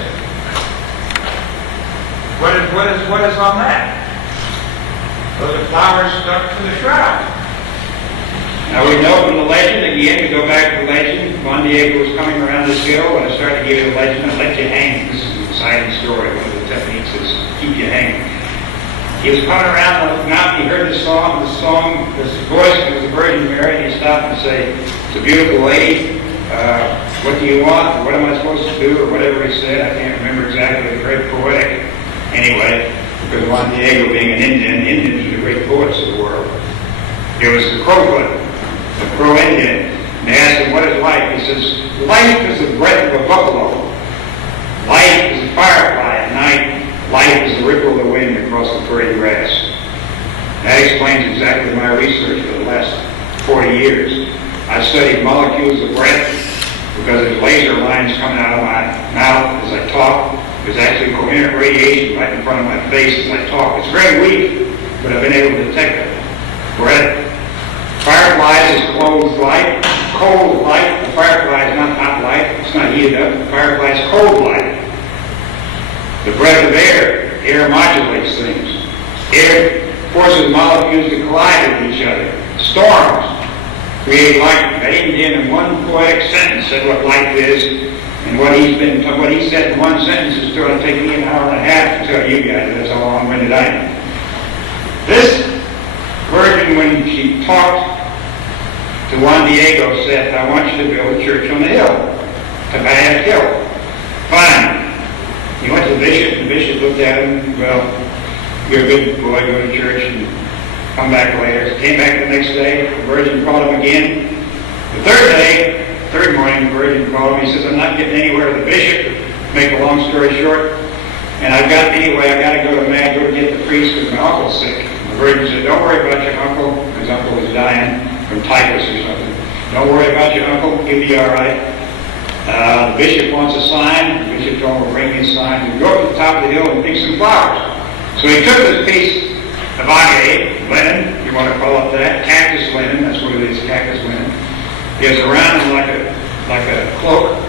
What is on that? Those are flowers stuck to the shroud. Now we know from the legend, again, to go back to the legend, Juan Diego was coming around this hill. When I started to give you the legend, I let you hang. This is an exciting story. One of the techniques is keep you hanging. He was coming around the mountain, he heard the song, his voice was the Virgin Mary, and he stopped and said, "It's a beautiful lady, what do you want, or what am I supposed to do," or whatever he said. I can't remember exactly, it was very poetic. Anyway, because Juan Diego, being an Indian, Indians are the great poets of the world. It was the Crowfoot, the Crow Indian. And they asked him, what is life? He says, life is the breath of a buffalo. Life is a firefly at night. Life is the ripple of the wind across the prairie grass. That explains exactly my research for the last 40 years. I've studied molecules of breath because there's laser lines coming out of my mouth as I talk. There's actually coherent radiation right in front of my face as I talk. It's very weak, but I've been able to detect it. Breath. Fireflies is closed light, cold light. The firefly is not hot light. It's not heated up. The firefly is cold light. The breath of air modulates things. Air forces molecules to collide with each other. Storms create light. That even in one poetic sentence said what life is, and what he said in one sentence is going to take me an hour and a half to tell you guys. That's how long-winded I am. This virgin, when she talked to Juan Diego, said, I want you to build a church on the hill, Callahan Hill. Fine. He went to the bishop, and the bishop looked at him, well, you're a good boy, go to church and come back later. He came back the next day, the virgin called him again. The third morning, the virgin called him. He says, I'm not getting anywhere with the bishop. Make a long story short. And I got to go to get the priest because my uncle's sick. The virgin said, don't worry about your uncle. His uncle was dying from typhus or something. Don't worry about your uncle. He'll be all right. The bishop wants a sign. The bishop told him to bring me a sign. And go up to the top of the hill and pick some flowers. So he took this piece of agate, linen, you want to call it that, cactus linen, that's what it is, cactus linen. It was around him like a cloak.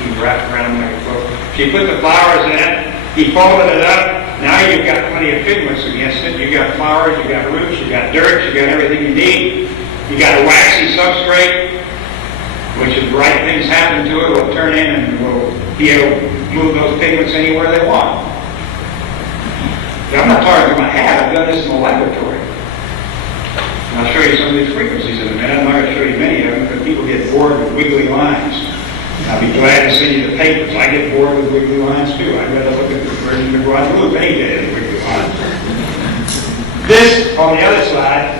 He wrapped around him like a cloak. She put the flowers in it. He folded it up. Now you've got plenty of pigments against it. You've got flowers, you've got roots, you've got dirt, you've got everything you need. You've got a waxy substrate, which if the right things happen to it, will turn in and will be able to move those pigments anywhere they want. I'm not talking about my hat. I've done this in the laboratory. And I'll show you some of these frequencies in a minute. I'm not going to show you many of them because people get bored with wiggly lines. I'll be glad to send you the papers. I get bored with wiggly lines too. I'd rather look at the version of Guadalupe any day than wiggly lines. This, on the other side,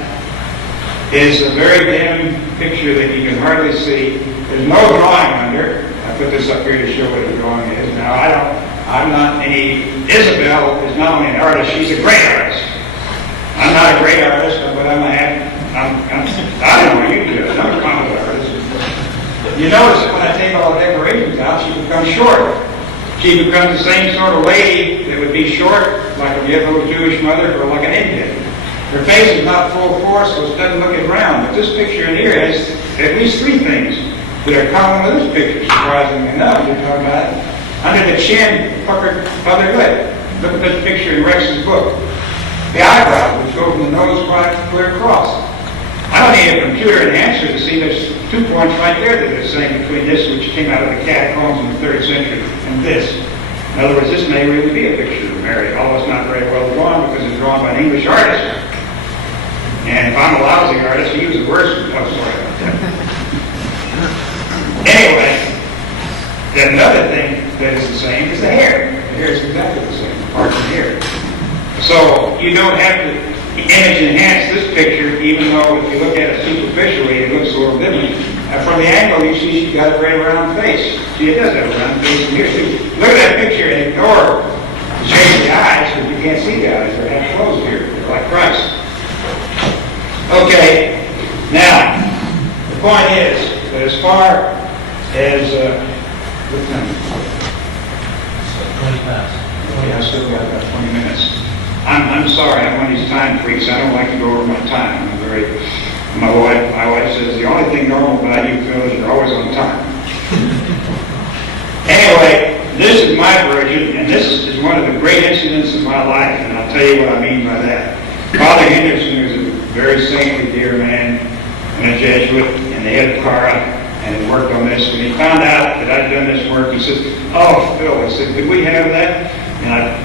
is a very dim picture that you can hardly see. There's no drawing under. I put this up here to show what the drawing is. Now, I'm not Isabel is not only an artist, she's a great artist. I'm not a great artist, but I don't know, you do it. I'm a comic artist. You notice that when I take all the decorations out, she becomes short. She becomes the same sort of lady that would be short, like a little Jewish mother, or like an Indian. Her face is not full force, so it doesn't look as round. But this picture in here has at least three things that are common with this picture, surprisingly enough. You're talking about it. Under the chin, puckered other lip. Look at this picture in Rex's book. The eyebrows, which go from the nose quite clear across. I don't need a computer enhancer to see there's 2 points right there that are saying between this, which came out of the catacombs in the 3rd century, and this. In other words, this may really be a picture of Mary, although it's not very well drawn because it's drawn by an English artist. And if I'm a lousy artist, he was the worst. Oh, sorry about that. Anyway. Then another thing that is the same is the hair. The hair is exactly the same, apart from the hair. So you don't have to image enhance this picture, even though if you look at it superficially, it looks a little different. And from the angle, you see she's got a very round face. See, it does have a round face in here too. Look at that picture and ignore the shape of the eyes, because you can't see the eyes. They're half closed here. They're like Christ. Okay. Now, the point is that as far as 20 past. Okay, I still got about 20 minutes. I'm sorry, I'm one of these time freaks. I don't like to go over my time. My wife says the only thing normal about you, Phil, is you're always on time. Anyway, this is my version, and this is one of the great incidents of my life, and I'll tell you what I mean by that. Father Henderson was a very saintly, dear man, and a Jesuit, and they had a car and had worked on this. When he found out that I'd done this work, he says, "Oh, Phil," he said, "could we have that?" And of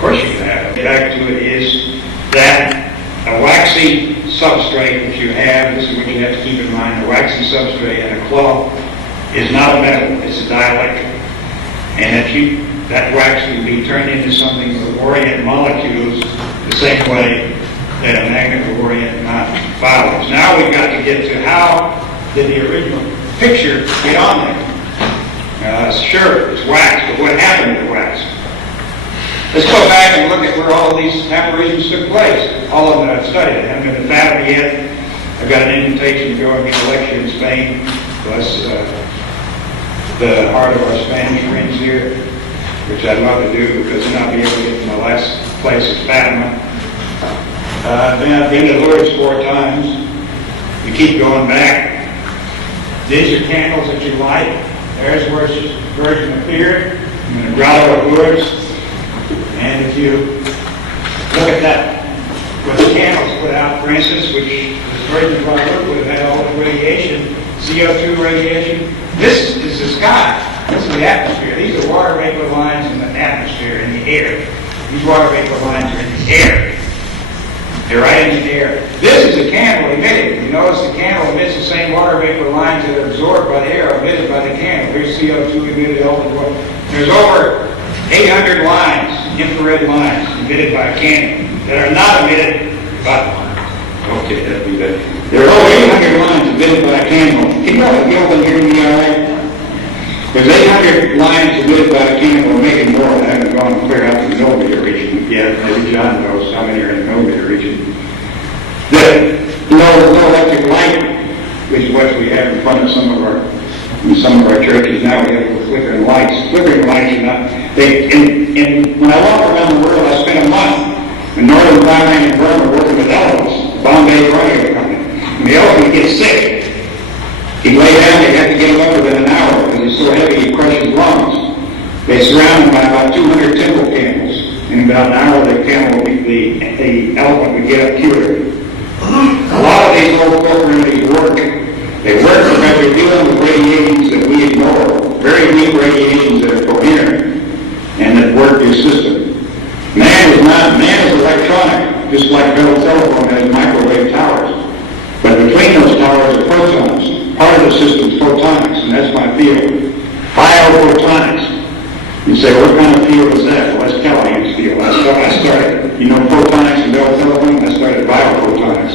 course you can have it. Back to it is that a waxy substrate that you have, this is what you have to keep in mind, a waxy substrate and a cloth is not a metal, it's a dielectric. And if that wax can be turned into something that will orient molecules the same way that a magnet will orient not follows. Now we've got to get to how did the original picture get on there. Sure, it's wax, but what happened to the wax? Let's go back and look at where all of these apparitions took place. All of them that I've studied. I haven't been to Fatima yet. I've got an invitation to go and give a lecture in Spain, plus the heart of our Spanish friends here, which I'd love to do because then I'll be able to get to my last place at Fatima. Then I've been to Lourdes 4 times. We keep going back. These are candles that you light. There's where the Virgin appeared in the Grotto of Lourdes. And if you look at that, what the candles put out, for instance, which the Virgin Guadalupe would have had all the radiation, CO2 radiation. This is the sky. This is the atmosphere. These are water vapor lines in the atmosphere, in the air. These water vapor lines are in the air. They're right in the air. This is a candle emitting. You notice the candle emits the same water vapor lines that are absorbed by the air, emitted by the candle. Here's CO2 emitted over the water. There's over 800 lines, infrared lines, emitted by a candle that are not emitted by... Okay, that'd be better. There are over 800 lines emitted by a candle. Can you open here in the eye? There's 800 lines emitted by a candle, maybe more. I haven't gone clear out to the millimeter region yet. Maybe John knows how many are in the millimeter region. No electric light, which is what we have in front of some of our churches now. We have flickering lights. Flickering lights are not. When I walk around the world, I spent a month in northern Thailand and Burma working with elephants, Bombay rodeo company. When the elephant gets sick, he lay down, they have to get him up within an hour because he's so heavy he crushes his lungs. They surround him by about 200 temple candles. In about an hour, the elephant would get up cured. A lot of these old folk remedies work. They work because they're dealing with radiations that we ignore, very weak radiations that are coherent and that work your system. Man is electronic, just like Bell Telephone has microwave towers. But between those towers are photons. Part of the system is photonics, and that's my field. Biophotonics. You say, what kind of field is that? Well, that's Callahan's field. I started, photonics and Bell Telephone, I started biophotonics.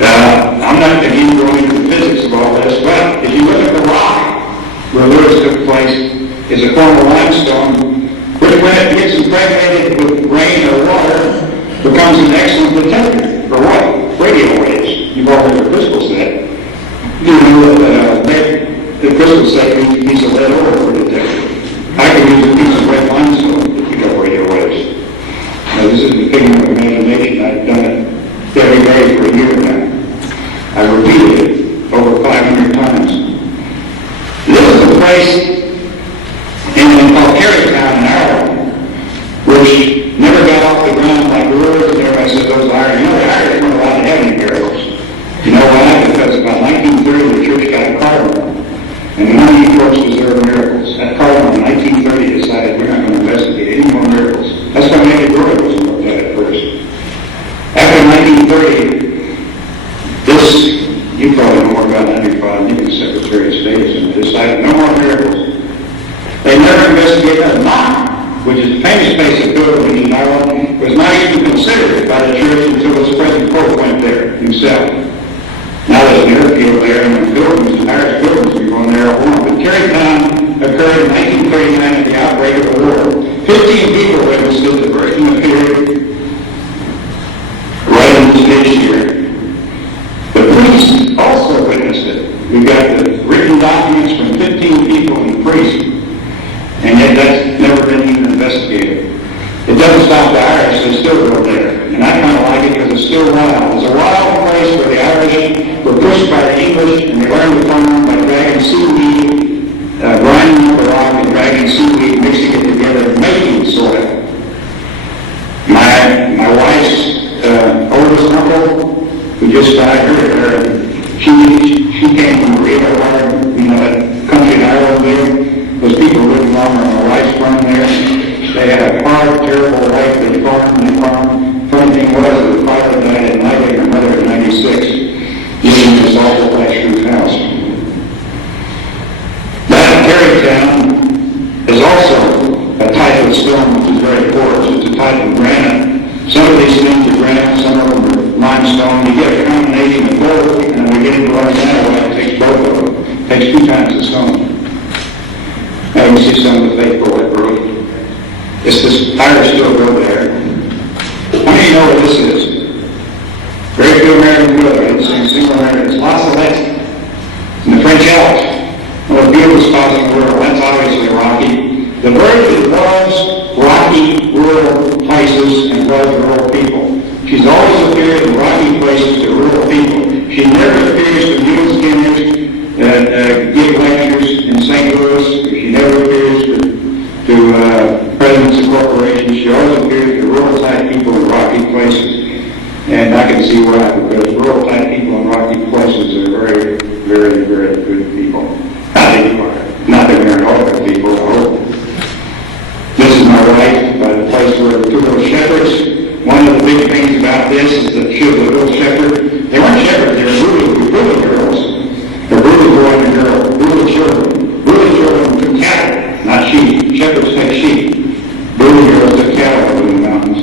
I'm not going to go into the physics of all this, but if you look at the rock where Lourdes took place, is a form of limestone, which when it gets impregnated with rain or water, becomes an excellent detector for what? Radio waves. You've all heard the crystal set. You know that the crystal set uses a piece of lead ore for a detector. I can use a piece of red limestone to pick up radio waves. Now, this isn't a pigment of imagination. I've done it every day for a year now. I've repeated it over 500 times. This is a place called Callahan in Ireland, which never got off the ground like Lourdes, and everybody said those Irish. The Irish weren't allowed to have any miracles. You know why? Because about 1930 the church got a cardinal, and none of you folks deserve miracles. That cardinal in 1930 decided we're not going to investigate any more miracles. That's why many miracles looked at it first. After 1930, you probably know more about Henry Fodden, he was Secretary of State, and decided no more miracles. They never investigated a knock, which is a famous place of building in Ireland, was not even considered by the church until its present Pope went there himself. Now there's an airfield there, and the buildings, the Irish buildings, are going there all along. But Callahan occurred in 1939 at the outbreak of the war. 15 people witnessed the Virgin appeared right in this page here. The priest also witnessed it. We've got the written documents from 15 people and the priest, and yet that's never been even investigated. It doesn't stop the Irish, they still go there. And I kind of like it because it's still wild. It's a wild place where the Irish were pushed by the English, and they learned to farm by dragging seaweed, grinding up the rock and dragging seaweed, mixing it together, and making soil. My wife's oldest uncle, who just died earlier, she came from Rio, that country in Ireland there. Those people lived along on a rice farm there. They had a hard, terrible life. They farmed. Funny thing was, the father died at 90 and her mother at 96, using this awful thatch-roof house. That Terrytown is also a type of stone which is very porous. It's a type of granite. you can see some of the fake bulletproof. This tire still go there. How many know what this is? Very few American good. I didn't see a single American. It's lots of that. In the French Alps, one of the beautiful spots in the world. That's obviously rocky. The Virgin was rocky rural places and was rural people. She's always appeared in rocky places to rural people. She never appears to mule skinners that give lectures in St. Louis. She never appears to presidents of corporations. She always appears to rural-type people in rocky places. And I can see why, because rural-type people in rocky places are very, very, very good people. Not that they're all good people, I hope. This is my wife, by the place where the two little shepherds. One of the big things about this is that she was a little shepherd. They weren't shepherds, they were brutal girls. They're brutal boy and girl, brutal children. Brutal children took cattle, not sheep. Shepherds take sheep. Brutal girls took cattle in the mountains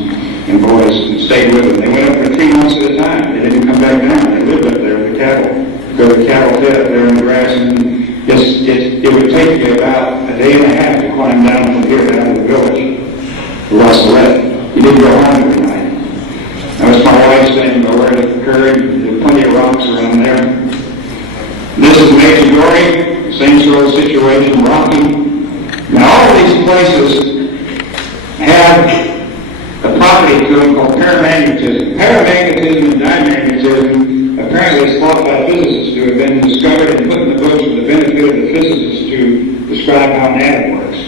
and boys and stayed with them. They went up for 3 months at a time. They didn't come back down. They lived up there with the cattle. Because the cattle fed up there in the grass, and it would take you about a day and a half to climb down from here down to the village. We lost the leg. You didn't go home every night. That was my wife standing by where it occurred. There were plenty of rocks around there. This is Major Dory, same sort of situation, rocky. Now all of these places have a property to them called paramagnetism. Paramagnetism and dimagnetism apparently is thought by physicists to have been discovered and put in the books for the benefit of the physicists to describe how an atom works.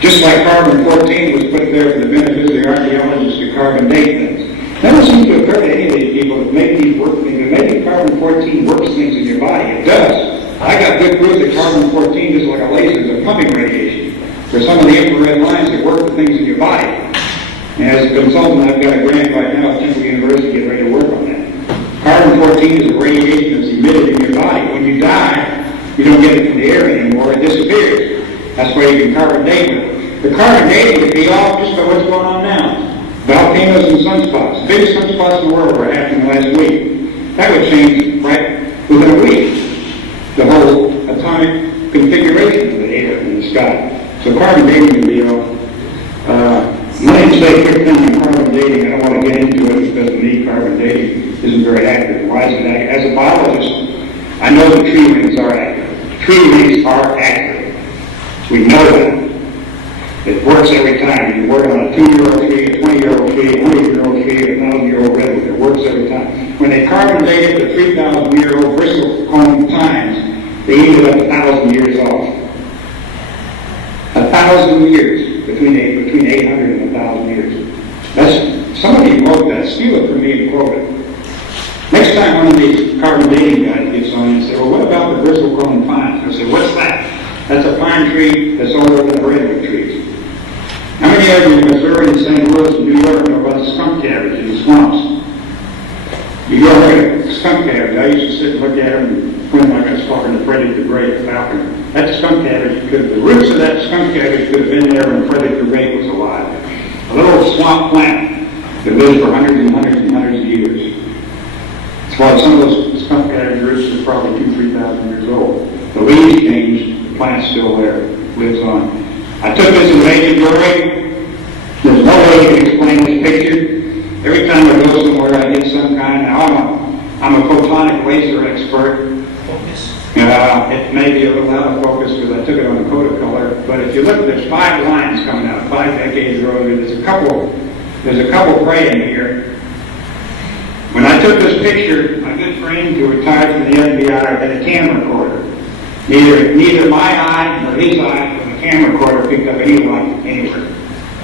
Just like carbon-14 was put there for the benefit of the archaeologists to carbon date things. Never seems to occur to any of these people that make these work things. That maybe carbon-14 works things in your body. It does. I got good proof that carbon-14 is like a laser, it's a pumping radiation. For some of the infrared lines that work the things in your body. And as a consultant, I've got a grant right now at Temple University getting ready to work on that. Carbon-14 is a radiation that's emitted in your body. When you die, you don't get it from the air anymore. It disappears. That's why you can carbon date with it. The carbon dating would be off just by what's going on now. Volcanoes and sunspots. The biggest sunspots in the world were happening last week. That would change right within a week. The whole atomic configuration of the air in the sky. So carbon dating would be off. Let me say a quick thing on carbon dating. I don't want to get into it because to me carbon dating isn't very accurate. Why is it accurate? As a biologist, I know that tree rings are accurate. Tree rings are accurate. We know that. It works every time. You work on a 2-year-old tree, a 20-year-old tree, a 100-year-old tree, a 1,000-year-old redwood. It works every time. When they carbon dated the 3,000-year-old bristlecone pines, they ended up 1,000 years off. 1,000 years between 800 and 1,000 years. That's somebody quote that. Steal it from me and quote it. Next time one of these carbon dating guys gets on and say, "Well, what about the bristlecone pines?" I say, "What's that?" That's a pine tree that's older than the redwood trees. How many of you in Missouri and St. Louis and New York know about the skunk cabbage in the swamps? You go look at a skunk cabbage. I used to sit and look at them and when like I was talking to Freddie the Great falcon. That skunk cabbage, the roots of that skunk cabbage could have been there when Freddie the Great was alive. A little swamp plant that lives for hundreds and hundreds and hundreds of years. That's why some of those skunk cabbage roots are probably 2,000 to 3,000 years old. The leaves changed. The plant's still there, lives on. I took this in Major Dory. There's no way you can explain this picture. Every time I go somewhere, I get some kind. Now, I'm a photonic laser expert. It may be a little out of focus because I took it on a Kodacolor. But if you look, there's 5 lines coming out, 5 decades earlier. There's a couple praying here. When I took this picture, my good friend who retired from the FBI had a camera recorder. Neither my eye nor his eye from the camera recorder picked up any light anywhere.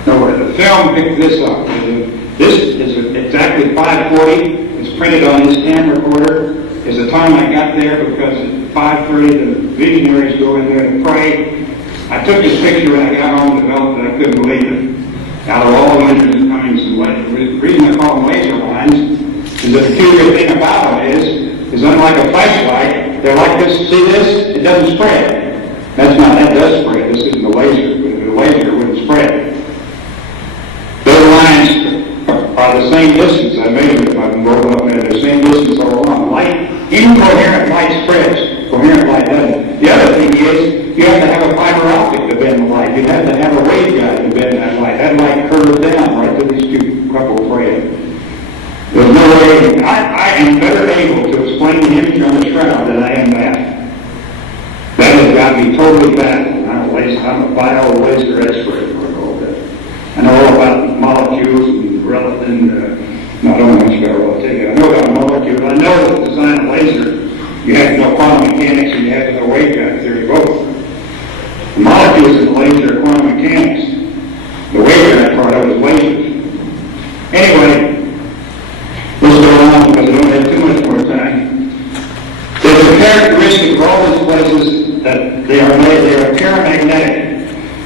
Nowhere. The film picked this up. This is exactly 5:40. It's printed on his camera recorder. It's the time I got there because at 5:30 the visionaries go in there to pray. I took this picture when I got home and developed it. I couldn't believe it. Out of all the lasers coming some laser. The reason I call them laser lines is the peculiar thing about them is unlike a flashlight, they're like this. See this? It doesn't spread. That does spread. This isn't a laser. But if a laser, it wouldn't spread. Those lines are the same distance. I measured if I can roll up there. The same distance all along. Light, incoherent light spreads. Coherent light doesn't. The other thing is, you have to have a fiber optic to bend way, I am better able to explain the image on the shroud than I am that. That has got me totally baffled. I'm a bio-laser expert for all that. I know all about molecules and relevant, I don't know much about relativity. I know about molecules. I know that to design a laser, you have to know quantum mechanics and you have to know waveguide theory both. The molecules in the laser are quantum mechanics. The waveguide part of it is lasers. Anyway, let's go on because I don't have too much more time. There's a characteristic of all these places that they are paramagnetic.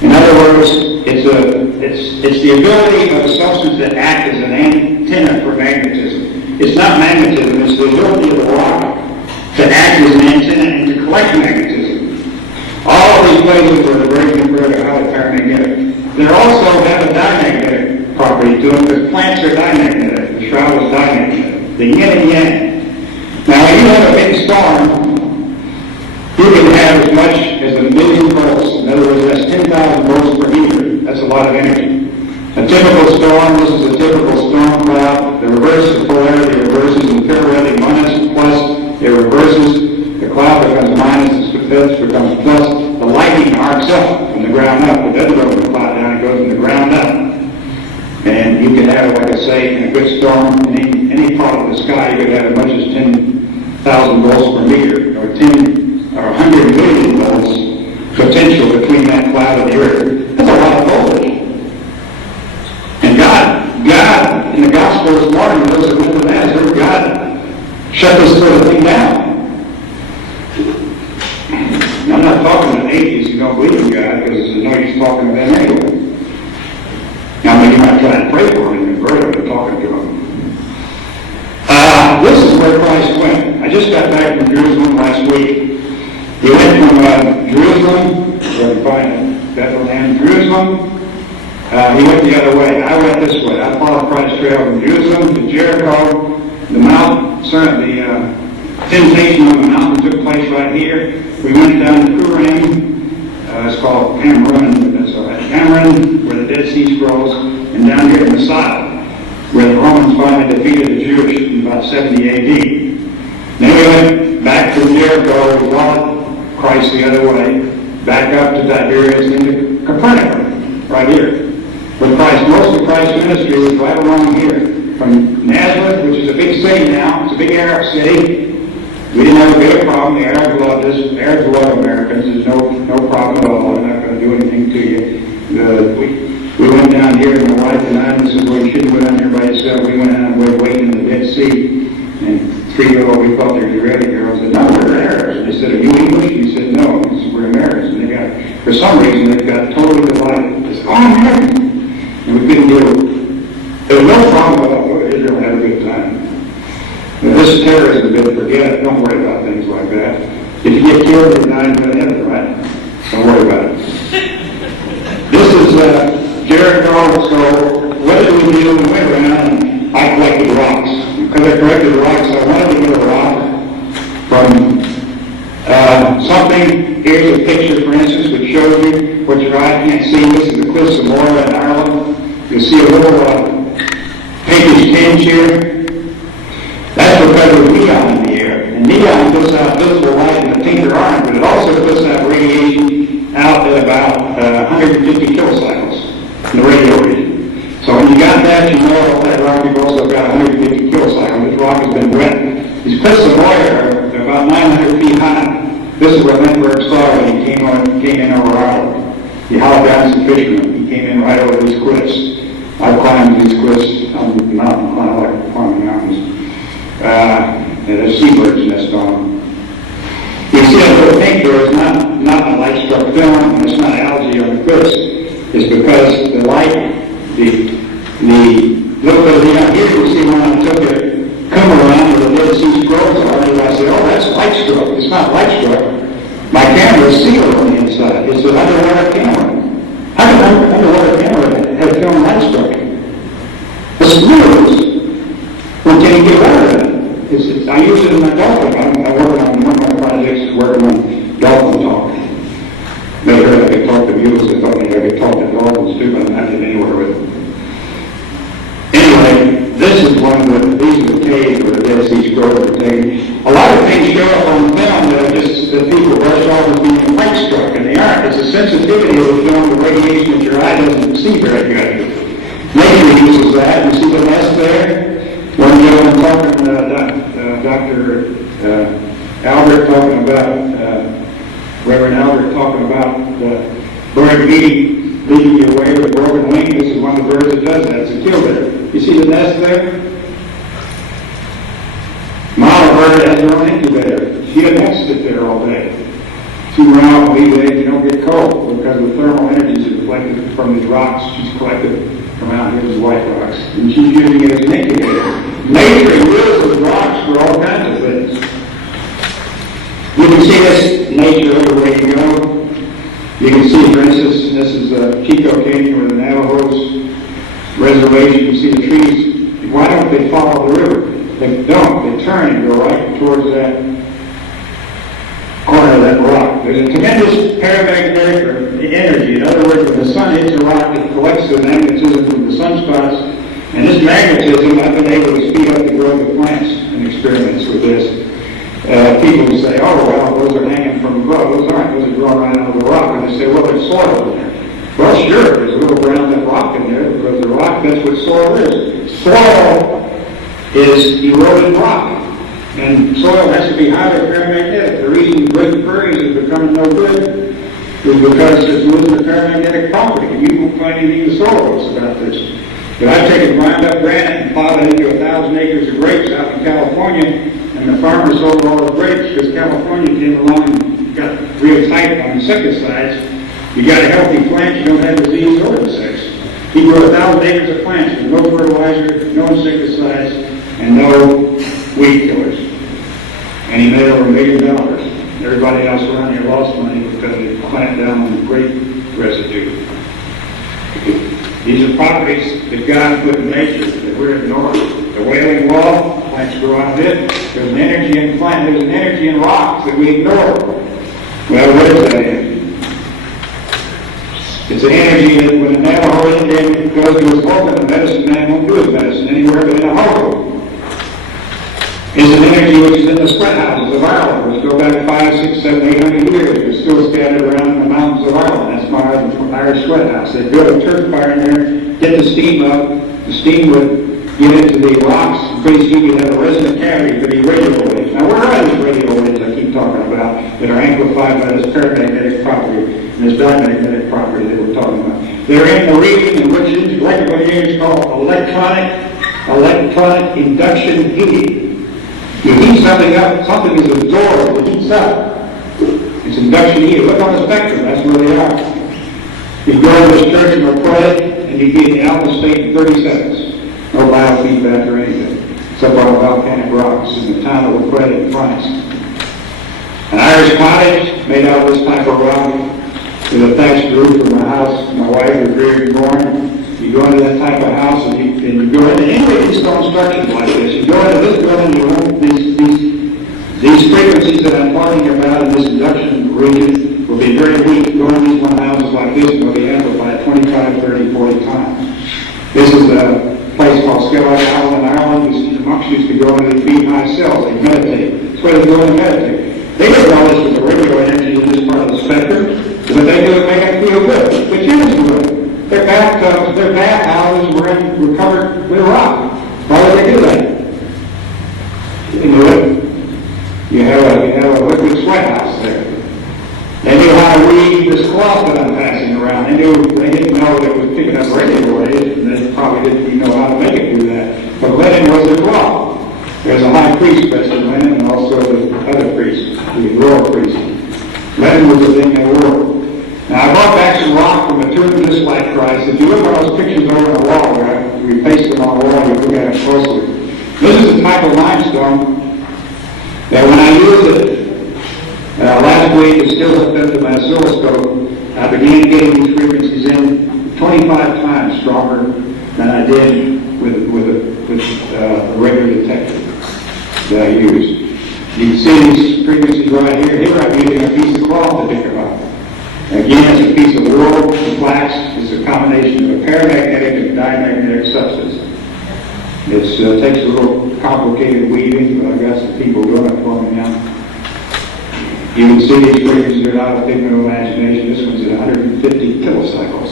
In other words, it's the ability of a substance that acts as an antenna for magnetism. It's not magnetism, it's the ability of the rock to act as an antenna and to collect magnetism. All of these places are very highly paramagnetic. They also have a diamagnetic property to them because plants are diamagnetic. The shroud is diamagnetic. The yin and yang. Now, when you have a big storm, you can have as much as 1 million volts. In other words, that's 10,000 volts per meter. That's a lot of energy. A typical storm, this is a typical storm cloud. The reverse of polarity reverses in theoretic minus plus. It reverses. The cloud becomes minus. The becomes plus. The lightning arcs up from the ground up. It doesn't go from the cloud down. It goes from the ground up. And you can have, like I say, in a good storm, in any part of the sky, you could have as much as 10,000 volts per meter, or 100 million volts potential between that cloud and the earth. That's a lot of voltage. And God, in the gospel this morning, those that went to Mass, heard God shut this sort of thing down. Now, I'm not talking to atheists who don't believe in God, because there's no use talking to them anyway. Now, you might try and pray for them and convert them and talking to them. This is where Christ went. I just got back from Jerusalem last week. He went from Jerusalem, where we find it, Bethlehem, Jerusalem. He went the other way. I went this way. I followed Christ's trail from Jerusalem to Jericho. The temptation on the mountain took place right here. We went down to Purim. It's called Cameron, Cameron, where the Dead Sea Scrolls, and down here in Masada, where the Romans finally defeated the Jewish in about 70 A.D. Then we went back to Jericho. We followed Christ the other way, back up to Tiberias into Capernaum, right here. But most of Christ's ministry was right along here. From Nazareth, which is a big city now, it's a big Arab city. We didn't have a big problem. The Arabs loved us. The Arabs love Americans. There's no problem at all. They're not going to do anything to you. We went down here, and my wife and I, this is where you shouldn't go down here by yourself. We went out and we were waiting in the Dead Sea. And 3 year old, we thought they were Israeli girls. Said, no, we're Arabs. And they said, are you English? We said, no, we're Americans. And they got, for some reason, they got totally divided. They said, oh, I'm American. And we couldn't deal with it. There was no problem at all. Israel had a good time. If this terrorism bit, forget it. Don't worry about things like that. If you get killed, you're not going to heaven, right? Don't worry about it. This is Jericho. So what did we do? We went around and I collected rocks. Because I collected rocks, I wanted to get a rock from something. Here's a picture, for instance, which shows you what your eye can't see. This is the cliffs of Moira in Ireland. You see a little pinkish tinge here. That's because of neon in the air. And neon puts out visible light in the pinker orange, but it also puts out radiation out at about 150 kilocycles in the radio region. So when you got that, you know that rock you've also got 150 kilocycles. This rock has been wet. These cliffs of Moira are about 900 feet high. This is what Lindbergh saw when he came in over Ireland. He hauled down some fishermen. He came in right over these cliffs. I climbed these cliffs on the mountain, I like climbing mountains. There's seabirds nest on them. You see that little pink there is not a light-struck film, and it's not algae on the cliffs. It's because the light, the little bit of neon here, you see when I took a come around where the Dead Sea Scrolls are, and I said, oh, that's light-struck. It's not light-struck. My camera is sealed on the inside. It's an underwater camera. How can an underwater camera have film light-struck? It's mirrors. Well, can you get rid of it? I use it in my dolphin. I work on one of my projects is working on dolphin talk. They heard I could talk to mules. They thought maybe I could talk to dolphins too, but I'm not getting anywhere with it. Anyway, this is one of these are the caves sensitivity of the film to radiation that your eye doesn't see very good. Nature uses that. You see the nest there? One gentleman talking, Dr. Albert talking about, Reverend Albert talking about the bird leading you away with a broken wing. This is one of the birds that does that. It's a killdeer. You see the nest there? Mama bird has her own incubator. She doesn't have to sit there all day. She run out and leave there, you don't get cold because the thermal energies are reflected from these rocks she's collected from out here, these white rocks. And she's using it as an incubator. Nature uses rocks for all kinds of things. You can see this nature everywhere you go. You can see, for instance, this is Chico Canyon where the Navajos reservation. You see the trees. Why don't they follow the river? They don't. They turn and go right towards that corner of that rock. There's a tremendous paramagnetic energy. In other words, when the sun hits a rock, it collects the magnetism from the sunspots. And this magnetism, I've been able to speed up the growth of plants in experiments with this. People say, oh, well, those are hanging from above. Those aren't. Those are drawn right out of the rock. And they say, well, there's soil in there. Well, sure, there's a little ground that rock in there because the rock, that's what soil is. Soil is eroded rock. And soil has to be highly paramagnetic. The reason great prairies are becoming no good is because it's losing the paramagnetic property. And you won't find anything in the soil books about this. But I've taken ground up granite and plowed it into 1,000 acres of grapes out in California. And the farmer sold all the grapes because California came along and got real tight on insecticides. You got a healthy plant, you don't have disease or insects. He grew 1,000 acres of plants with no fertilizer, no insecticides, and no weed killers. And he made over $1 million. Everybody else around here lost money because they clamped down on the grape residue. These are properties that God put in nature that we're ignoring. The wailing wall, plants grow out of it. There's an energy in plants, there's an energy in rocks that we ignore. Well, what is that energy? It's an energy that when a Navajo Indian goes to his home, the medicine man won't do his medicine anywhere but in a hobo. It's an energy which is in the sweat houses of Ireland, which go back 5, 6, 7, 800 years. They're still scattered around in the mountains of Ireland. That's my Irish sweat house. They build a turf fire in there, get the steam up. The steam would get into the rocks. Pretty soon you'd have a resonant cavity for these radio waves. Now, where are these radio waves I keep talking about that are amplified by this paramagnetic property and this diamagnetic property that we're talking about? They're in the region in which electrical engineering is called electronic induction heating. You heat something up, something is absorbed, it heats up. It's induction heat. Look on the spectrum, that's where they are. You go to this church or pray, and you get in alpha state in 30 seconds. No biofeedback or anything. Except on volcanic rocks in the town of Guadalupe in France. An Irish cottage made out of this type of rock with a thatched roof of my house. My wife was reared and born. You go into that type of house and you go into any of these stone structures like this. You go into this building, you won't, these frequencies that I'm talking about in this induction region will be very weak. Go into these one houses like this and they'll be amplified 25, 30, 40 times. This is a place called Callahan Island in Ireland. The monks used to go into these beat high cells. They meditate. That's why they go and meditate. They didn't know this was the radio energy in this part of the spectrum, but they do it make them feel good. But you just do it. Their bathtubs, their bathhouses were covered with rock. Why would they do that? You do it. You have a liquid sweat house there. They knew how to weave this cloth that I'm passing around. They didn't know that it was picking up radio waves, and they probably didn't even know how to make it do that. But linen was the cloth. There's a high priest dressed in linen, and also the other priests, the royal priests. Linen was the thing they wore. Now, I brought back some rock from a tomb just like Christ. If you look at those pictures over on the wall there, we pasted them on the wall, you look at it closely. This is the type of limestone that when I used it last week, it still hooked up to my oscilloscope, I began getting these frequencies in 25 times stronger than I did with a regular detector that I used. You can see these frequencies right here. Here I'm using a piece of cloth to pick them up. Again, it's a piece of wool, flax. It's a combination of a paramagnetic and diamagnetic substance. It takes a little complicated weaving, but I've got some people doing it for me now. You can see these frequencies are not a figment of imagination. This one's at 150 kilocycles.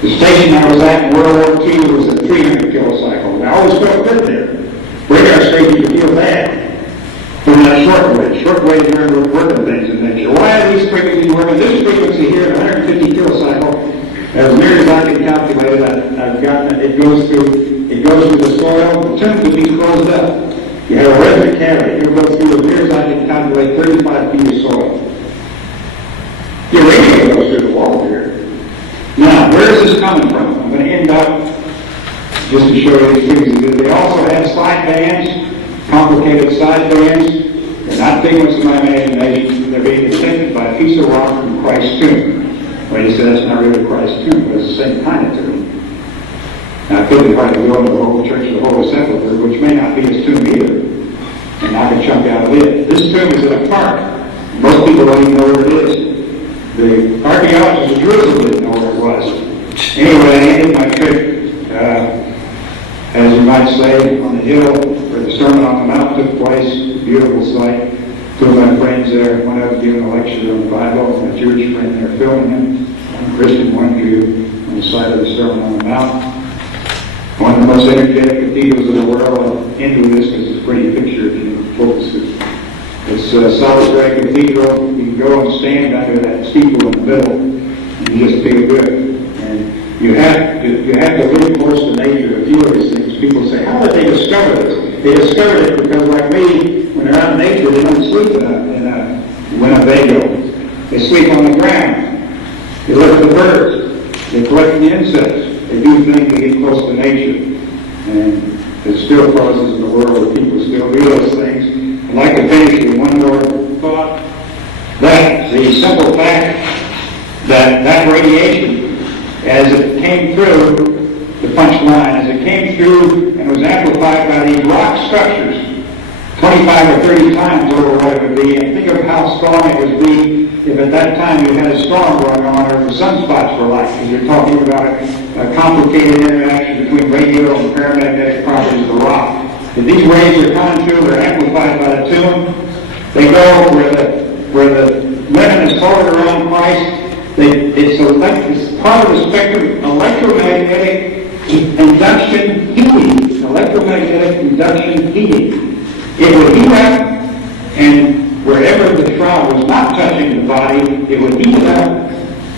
The station I was at in World War II was at 300 kilocycles. I always felt good there. Radar station, you feel bad. From that shortwave. Shortwave are working things in nature. Why are these frequencies working? This frequency here at 150 kilocycle, as near as I can calculate it, I've gotten it. It goes through the soil. The tube would be closed up. You have a resonant cavity. It goes through as near as I can calculate 35 feet of soil. Your radio goes through the wall here. Now, where is this coming from? I'm going to end up just to show you these things. They also have side bands, complicated side bands. They're not figments of my imagination. They're being detected by a piece of rock from Christ's tomb. Well, he said it's not really Christ's tomb, but it's the same kind of tomb. Now, I couldn't hardly go into the whole church, the whole sepulchre, which may not be his tomb either, and knock a chunk out of it. This tomb is in a park. Most people don't even know where it is. The archaeologists of Jerusalem didn't know where it was. Anyway, I ended my trip, as you might say, on the hill where the Sermon on the Mount took place. Beautiful sight. Two of my friends there, one of them giving a lecture on the Bible, and a Jewish friend there filming him. One Christian, one Jew, on the side of the Sermon on the Mount. One of the most energetic cathedrals in the world. I'll end with this because it's a pretty picture if you focus it. It's Substrate Cathedral. You can go and stand under that steeple in the middle, and you just feel good. And you have to really force the nature of a few of these things. People say, how did they discover this? They discovered it because, like me, when they're out in nature, they don't sleep in a Winnebago. They sleep on the ground. They look at the birds. They collect the insects. They do things to get close to nature. And there's still causes in the world where people still do those things. I'd like to finish with one more thought. That the simple fact that radiation, as it came through the punchline, as it came through and was amplified by these rock structures, 25 or 30 times over what it would be, and think of how strong it would be if at that time you had a storm going on or the sunspots were like, because you're talking about a complicated interaction between radio and paramagnetic properties of the rock. If these rays are coming through, they're amplified by the tomb. They go where the lemon is forward around Christ. It's part of the spectrum electromagnetic induction heating. Electromagnetic induction heating. It would heat up, and wherever the shroud was not touching the body, it would heat it up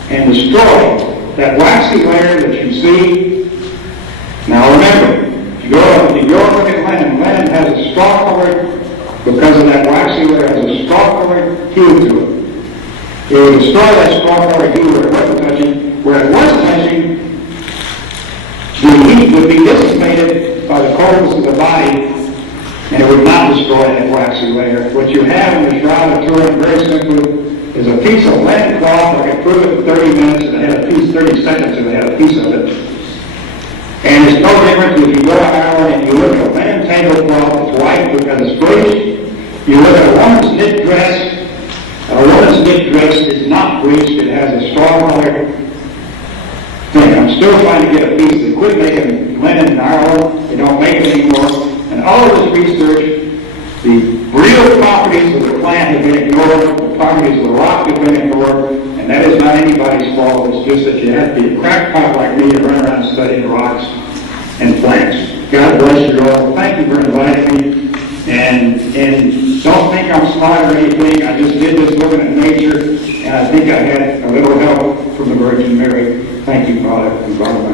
and destroy that waxy layer that you see. Now remember, if you go and look at Lennon has a straw-colored, because of that waxy layer, has a straw-colored hue to it. It would destroy that straw-colored hue where it wasn't touching. Where it was touching, the heat would be dissipated by the coldness of the body, and it would not destroy that waxy layer. What you have in the Shroud of Turin, very simply, is a piece of linen cloth. I could prove it in 30 minutes, and they had a piece, 30 seconds, and they had a piece of it. And it's no different if you go to Ireland and you look at a linen tablecloth that's white because it's bleached. You look at a woman's knit dress. A woman's knit dress is not bleached. It has a straw-colored thing. I'm still trying to get a piece. They quit making linen in Ireland. They don't make it anymore. And all of this research, the real properties of the plant have been ignored, the properties of the rock have been ignored, and that is not anybody's fault. It's just that you have to be a crackpot like me to run around studying rocks and plants. God bless you all. Thank you for inviting me. And don't think I'm smart or anything. I just did this looking at nature, and I think I had a little help from the Virgin Mary. Thank you, Father, and Father.